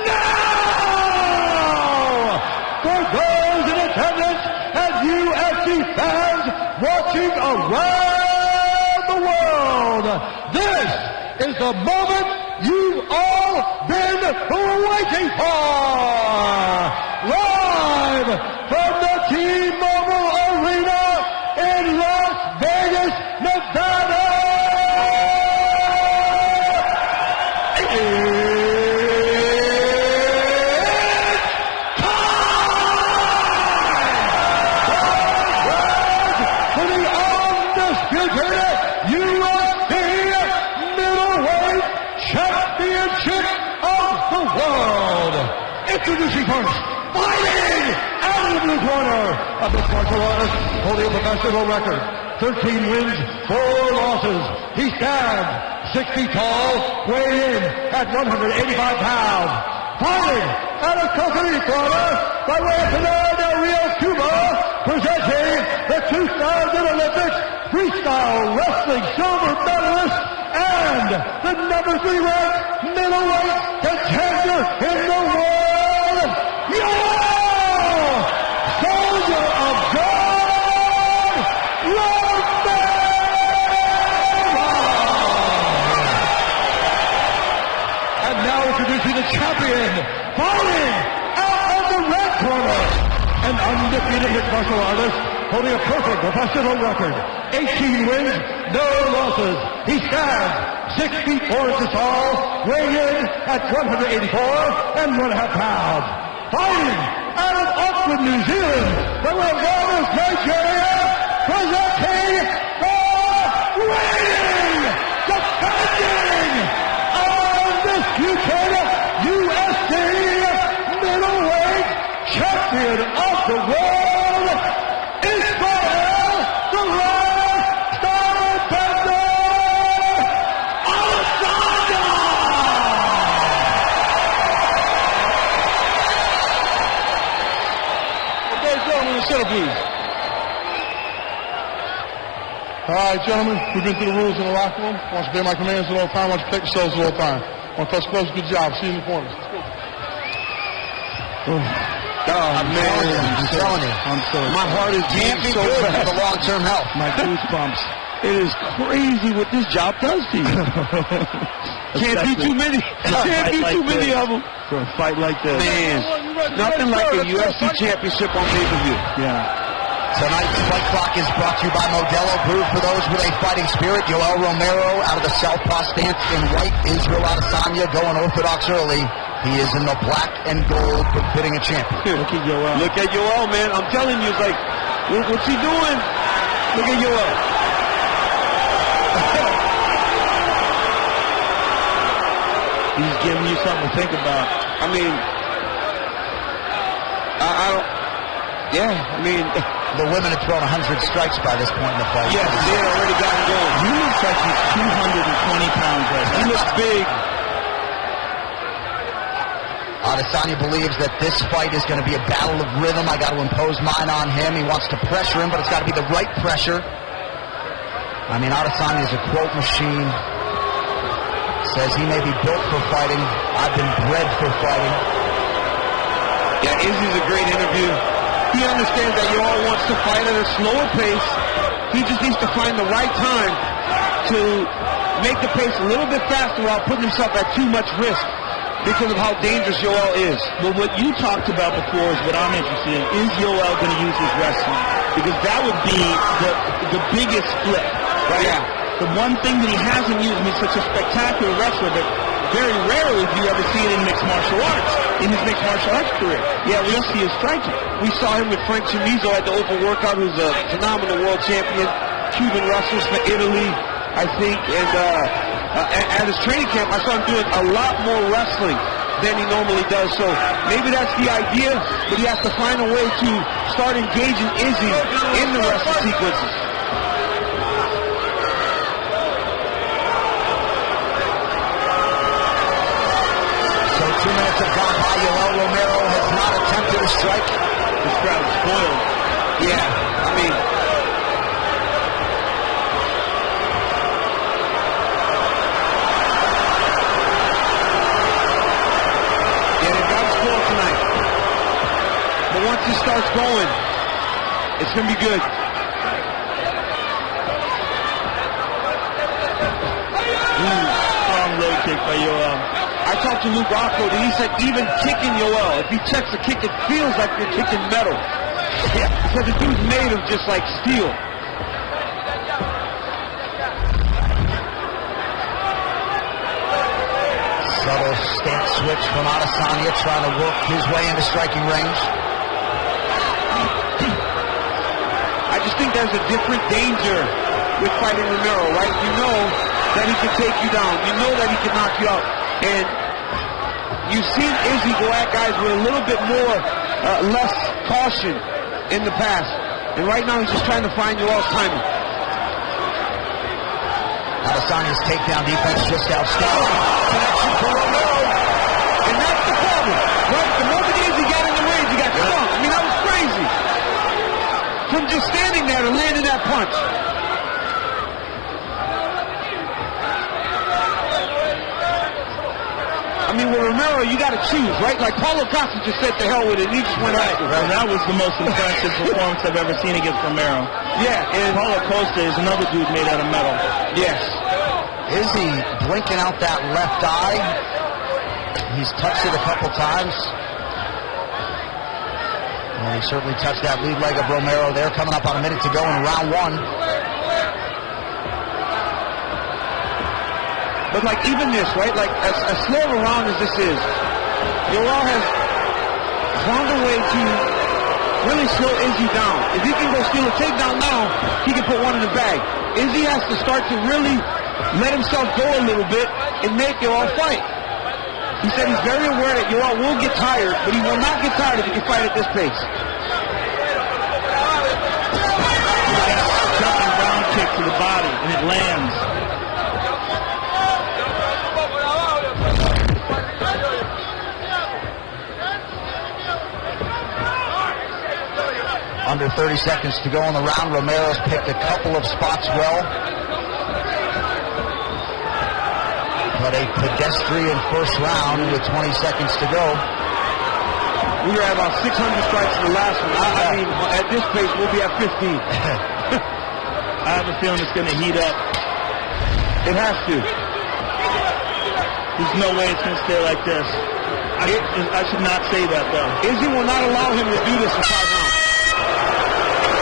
now, for those in attendance and UFC fans watching around the world, this is the moment you've all been waiting for. Live from the T-Mobile Arena in Las Vegas, Nevada. It's time for the undisputed UFC middleweight championship of the world. Introducing first, fighting out of the blue corner, a mixed martial artist holding a professional record. 13 wins, 4 losses. He stands 6 feet tall, weighing in at 185 pounds. Fighting out of Costa Rica by way of Pinar del Rio, Cuba, presenting the 2000 Olympics freestyle wrestling silver medalist and the number 3 ranked middleweight contender in the world, Soldier of God, Romero! And now introducing the champion, fighting out of the red corner, an undefeated mixed martial artist holding a perfect professional record. 18 wins, no losses. He stands 6 feet 4 inches tall, weighing in at 184 and 1.5 pounds. Fighting out of Auckland, New Zealand, by way of Walrus, Nigeria, presenting the reigning, defending, undisputed UFC middleweight champion of the world, Israel, the last starbender, Adesanya! Okay, gentlemen, sit up, please. right, gentlemen, we've been through the rules in the locker room. I want you to obey my commands at all time. I want you to protect yourselves at all time. I want to touch gloves. Good job. See you in the corners. Let's go. I'm telling you. I'm sorry. My heart is can't be so good for the long-term health. My goosebumps. It is crazy what this job does to you. Can't be too many. Can't be too many of them. For a fight like this. Man, nothing like a UFC championship on pay-per-view. Yeah. Tonight's Fight Clock is brought to you by Modelo Brew. For those with a fighting spirit, Yoel Romero out of the southpaw stance in white. Israel Adesanya going orthodox early. He is in the black and gold, befitting a champion. Look at Yoel. Look at Yoel, man. I'm telling you, it's like, what's he doing? Look at Yoel. He's giving you something to think about. I mean, I don't. Yeah, I mean, the women had thrown 100 strikes by this point in the fight. Yes, they had already gotten going. He looks like he's 220 pounds right now. He looks big. Adesanya believes that this fight is going to be a battle of rhythm. I got to impose mine on him. He wants to pressure him, but it's got to be the right pressure. I mean, Adesanya is a quote machine. Says he may be built for fighting. I've been bred for fighting. Yeah, Izzy's a great interview. He understands that Yoel wants to fight at a slower pace. He just needs to find the right time to make the pace a little bit faster without putting himself at too much risk because of how dangerous Yoel is. Well, what you talked about before is what I'm interested in. Is Yoel going to use his wrestling? Because that would be the biggest flip, right? Yeah. The one thing that he hasn't used, he's such a spectacular wrestler, but very rarely do you ever see it in mixed martial arts, in his mixed martial arts career. Yeah, we see his striking. We saw him with Frank Chamizo at the Open Workout, who's a phenomenal world champion, Cuban wrestlers for Italy, I think, and at his training camp, I saw him doing a lot more wrestling than he normally does, so maybe that's the idea, but he has to find a way to start engaging Izzy in the wrestling sequences. So 2 minutes have gone by. Yoel Romero has not attempted a strike. This crowd's spoiled. Yeah, I mean, they've got spoiled tonight. But once he starts going, it's going to be good. Strong leg kick by Yoel. I talked to Luke Rockford, and he said even kicking Yoel, if he checks a kick, it feels like you're kicking metal. Yeah, because the dude's made of just like steel. Subtle stance switch from Adesanya, trying to work his way into striking range. I just think there's a different danger with fighting Romero, right? You know that he can take you down. You know that he can knock you out. And you've seen Izzy go at guys with a little bit more, less caution in the past. And right now he's just trying to find Yoel's timing. Adesanya's takedown defense just outstanding. Connection for Romero. And that's the problem, right? The moment Izzy got in the range, he got stung. I mean, that was crazy. From just standing there to landing that punch. I mean, with Romero, you got to choose, right? Like Paulo Costa just said, to hell with it, and he just went after it. Right. That was the most impressive performance I've ever seen against Romero. Yeah, and Paulo Costa is another dude made out of metal. Yes. Izzy blinking out that left eye. He's touched it a couple times. And he certainly touched that lead leg of Romero there. Coming up on a minute to go in round one. But like even this, right? Like as slow of a round as this is, Yoel has found a way to really slow Izzy down. If he can go steal a takedown now, he can put one in the bag. Izzy has to start to really let himself go a little bit and make Yoel fight. He said he's very aware that Yoel will get tired, but he will not get tired if he can fight at this pace. Jumping round kick to the body, and it lands. Under 30 seconds to go in the round. Romero's picked a couple of spots well. But a pedestrian first round with 20 seconds to go. We were at about 600 strikes in the last one. I mean, at this pace, we'll be at 15. I have a feeling it's going to heat up. It has to. There's no way it's going to stay like this. I should not say that, though. Izzy will not allow him to do this in 5 rounds.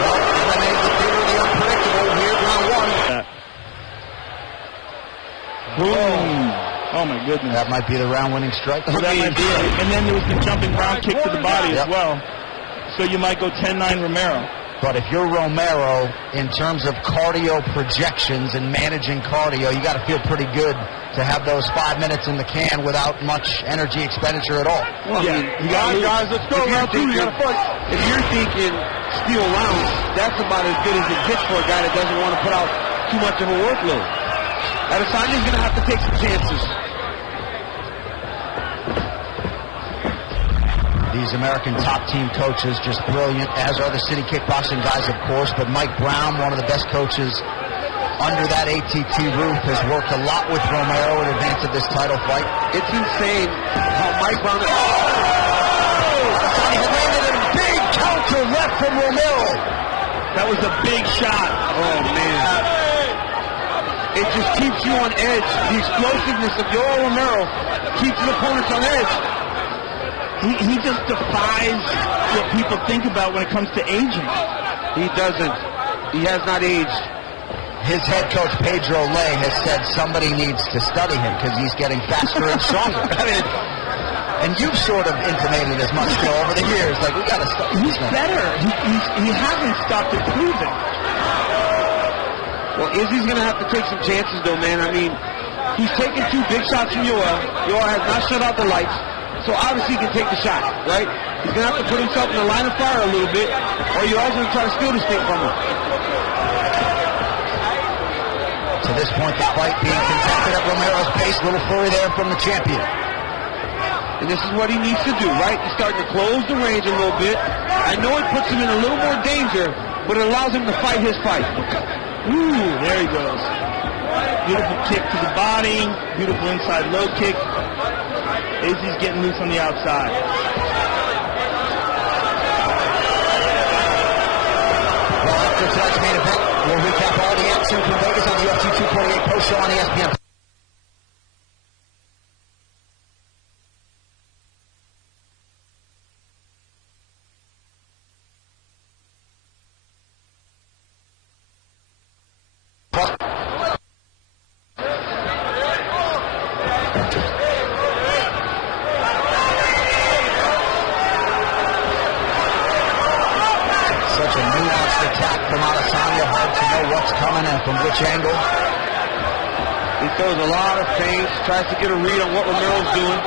Well, MMA's the theater of the unpredictable. Here's round one. Boom. Oh, my goodness. That might be the round-winning strike. Well, that might be it. And then there was the jumping round kick to the body as well. So you might go 10-9 Romero. But if you're Romero, in terms of cardio projections and managing cardio, you got to feel pretty good to have those 5 minutes in the can without much energy expenditure at all. Well, yeah, you guys, let's go. Round 2, you got to fight. If you're thinking steal rounds, that's about as good as it gets for a guy that doesn't want to put out too much of a workload. Adesanya's going to have to take some chances. These American top team coaches just brilliant, as are the city kickboxing guys, of course. But Mike Brown, one of the best coaches under that ATT roof, has worked a lot with Romero in advance of this title fight. It's insane how Mike Brown... Adesanya landed a big counter left from Romero. That was a big shot. Oh, man. It just keeps you on edge. The explosiveness of Yoel Romero keeps the opponents on edge. He just defies what people think about when it comes to aging. He doesn't. He has not aged. His head coach, Pedro Lay, has said somebody needs to study him because he's getting faster and stronger. I mean, and you've sort of intimated as much still over the years. Like, we got to study. He's better. He hasn't stopped improving. Well, Izzy's going to have to take some chances, though, man. I mean, he's taken 2 big shots from Yoel. Yoel has not shut out the lights. So obviously he can take the shot, right? He's going to have to put himself in the line of fire a little bit, or you're always going to try to steal this thing from him. To this point, the fight being contested at Romero's pace. A little flurry there from the champion. And this is what he needs to do, right? He's starting to close the range a little bit. I know it puts him in a little more danger, but it allows him to fight his fight. Ooh, there he goes. Beautiful kick to the body. Beautiful inside low kick. Izzy's getting loose on the outside. Well, after tonight's main event, we'll recap all the action from Vegas on the UFC 248 post show on ESPN. Such a nuanced attack from Adesanya. Hard to know what's coming and from which angle. He throws a lot of feints, tries to get a read on what Romero's doing.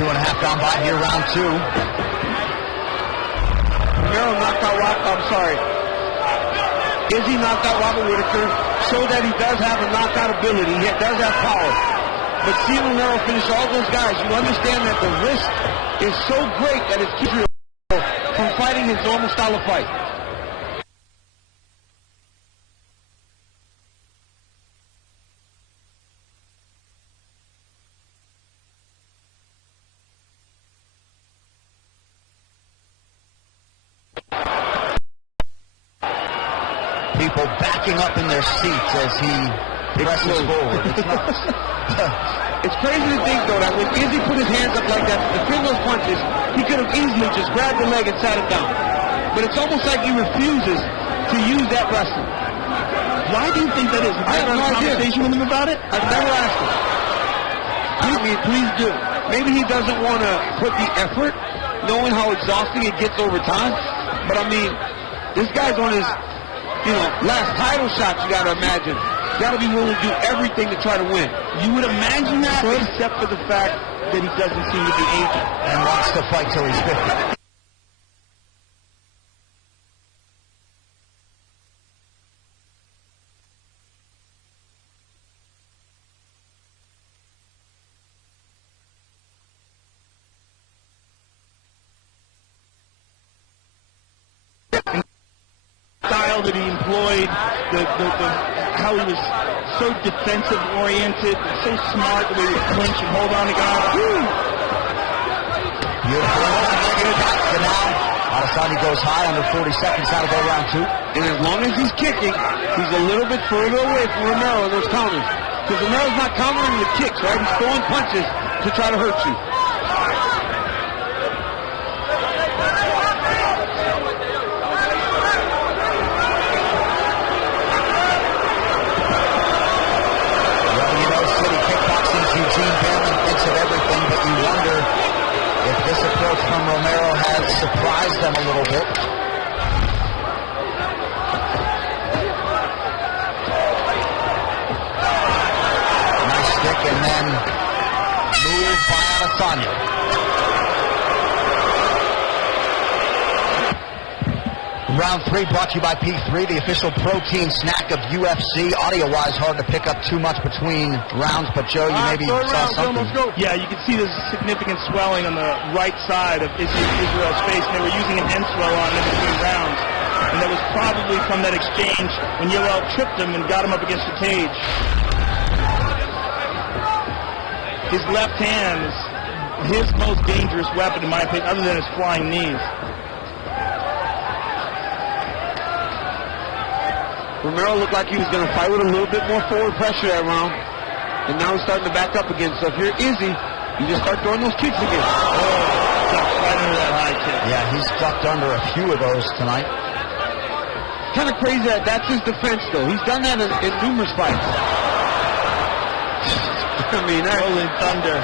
Two and a half gone by here, round 2. Romero knocked out Izzy knocked out Robert Whittaker, showed that he does have a knockout ability. He does have power. But seeing Romero finish all those guys, you understand that the risk is so great that it keeps you from fighting his normal style of fight. People backing up in their seats as he presses forward. It's nuts. It's crazy to think, though, that when Izzy put his hands up like that to defend those punches, he could have easily just grabbed the leg and sat him down. But it's almost like he refuses to use that wrestling. Why do you think that is? I have no conversation with him about it? I've never asked him. I mean, please do. Maybe he doesn't want to put the effort, knowing how exhausting it gets over time. But, I mean, this guy's on his, last title shot, you got to imagine. Got to be willing to do everything to try to win. You would imagine that, except for the fact that he doesn't seem to be aging. And wants to fight till he's 50. style that he employed, how he was so defensive oriented, so smart the way he would clinch and hold on to guys. Beautiful. And now Adesanya goes high under 40 seconds. How to go round 2. And as long as he's kicking, he's a little bit further away from Romero in those counters. Because Romero's not countering the kicks, right? He's throwing punches to try to hurt you. Well, you know, City Kickboxing's Eugene Bailey thinks of everything, but you wonder if this approach from Romero has surprised them a little bit. Nice stick and then move by Adesanya. Round 3 brought to you by P3, the official protein snack of UFC. Audio-wise, hard to pick up too much between rounds, but Joe, you maybe saw something. Yeah, you can see there's significant swelling on the right side of Israel's face, and they were using an Enswell on him in between rounds. And that was probably from that exchange when Yoel tripped him and got him up against the cage. His left hand is his most dangerous weapon, in my opinion, other than his flying knees. Romero looked like he was going to fight with a little bit more forward pressure that round. And now he's starting to back up again. So if you're Izzy, you just start throwing those kicks again. Oh, right under that high kick. Yeah, he's ducked under a few of those tonight. Kind of crazy that that's his defense, though. He's done that in numerous fights. I mean, rolling thunder.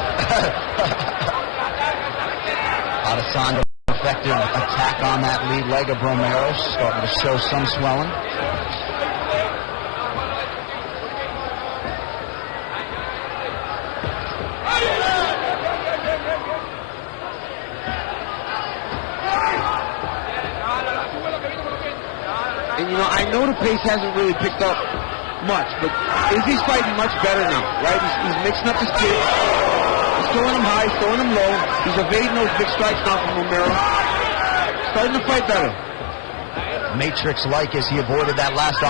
Adesanya, effective attack on that lead leg of Romero, starting to show some swelling. And, you know, I know the pace hasn't really picked up much, but Izzy's fighting much better now, right? He's mixing up his kicks. He's throwing them high, he's throwing them low. He's evading those big strikes now from Romero. Starting to fight better. Matrix-like as he avoided that last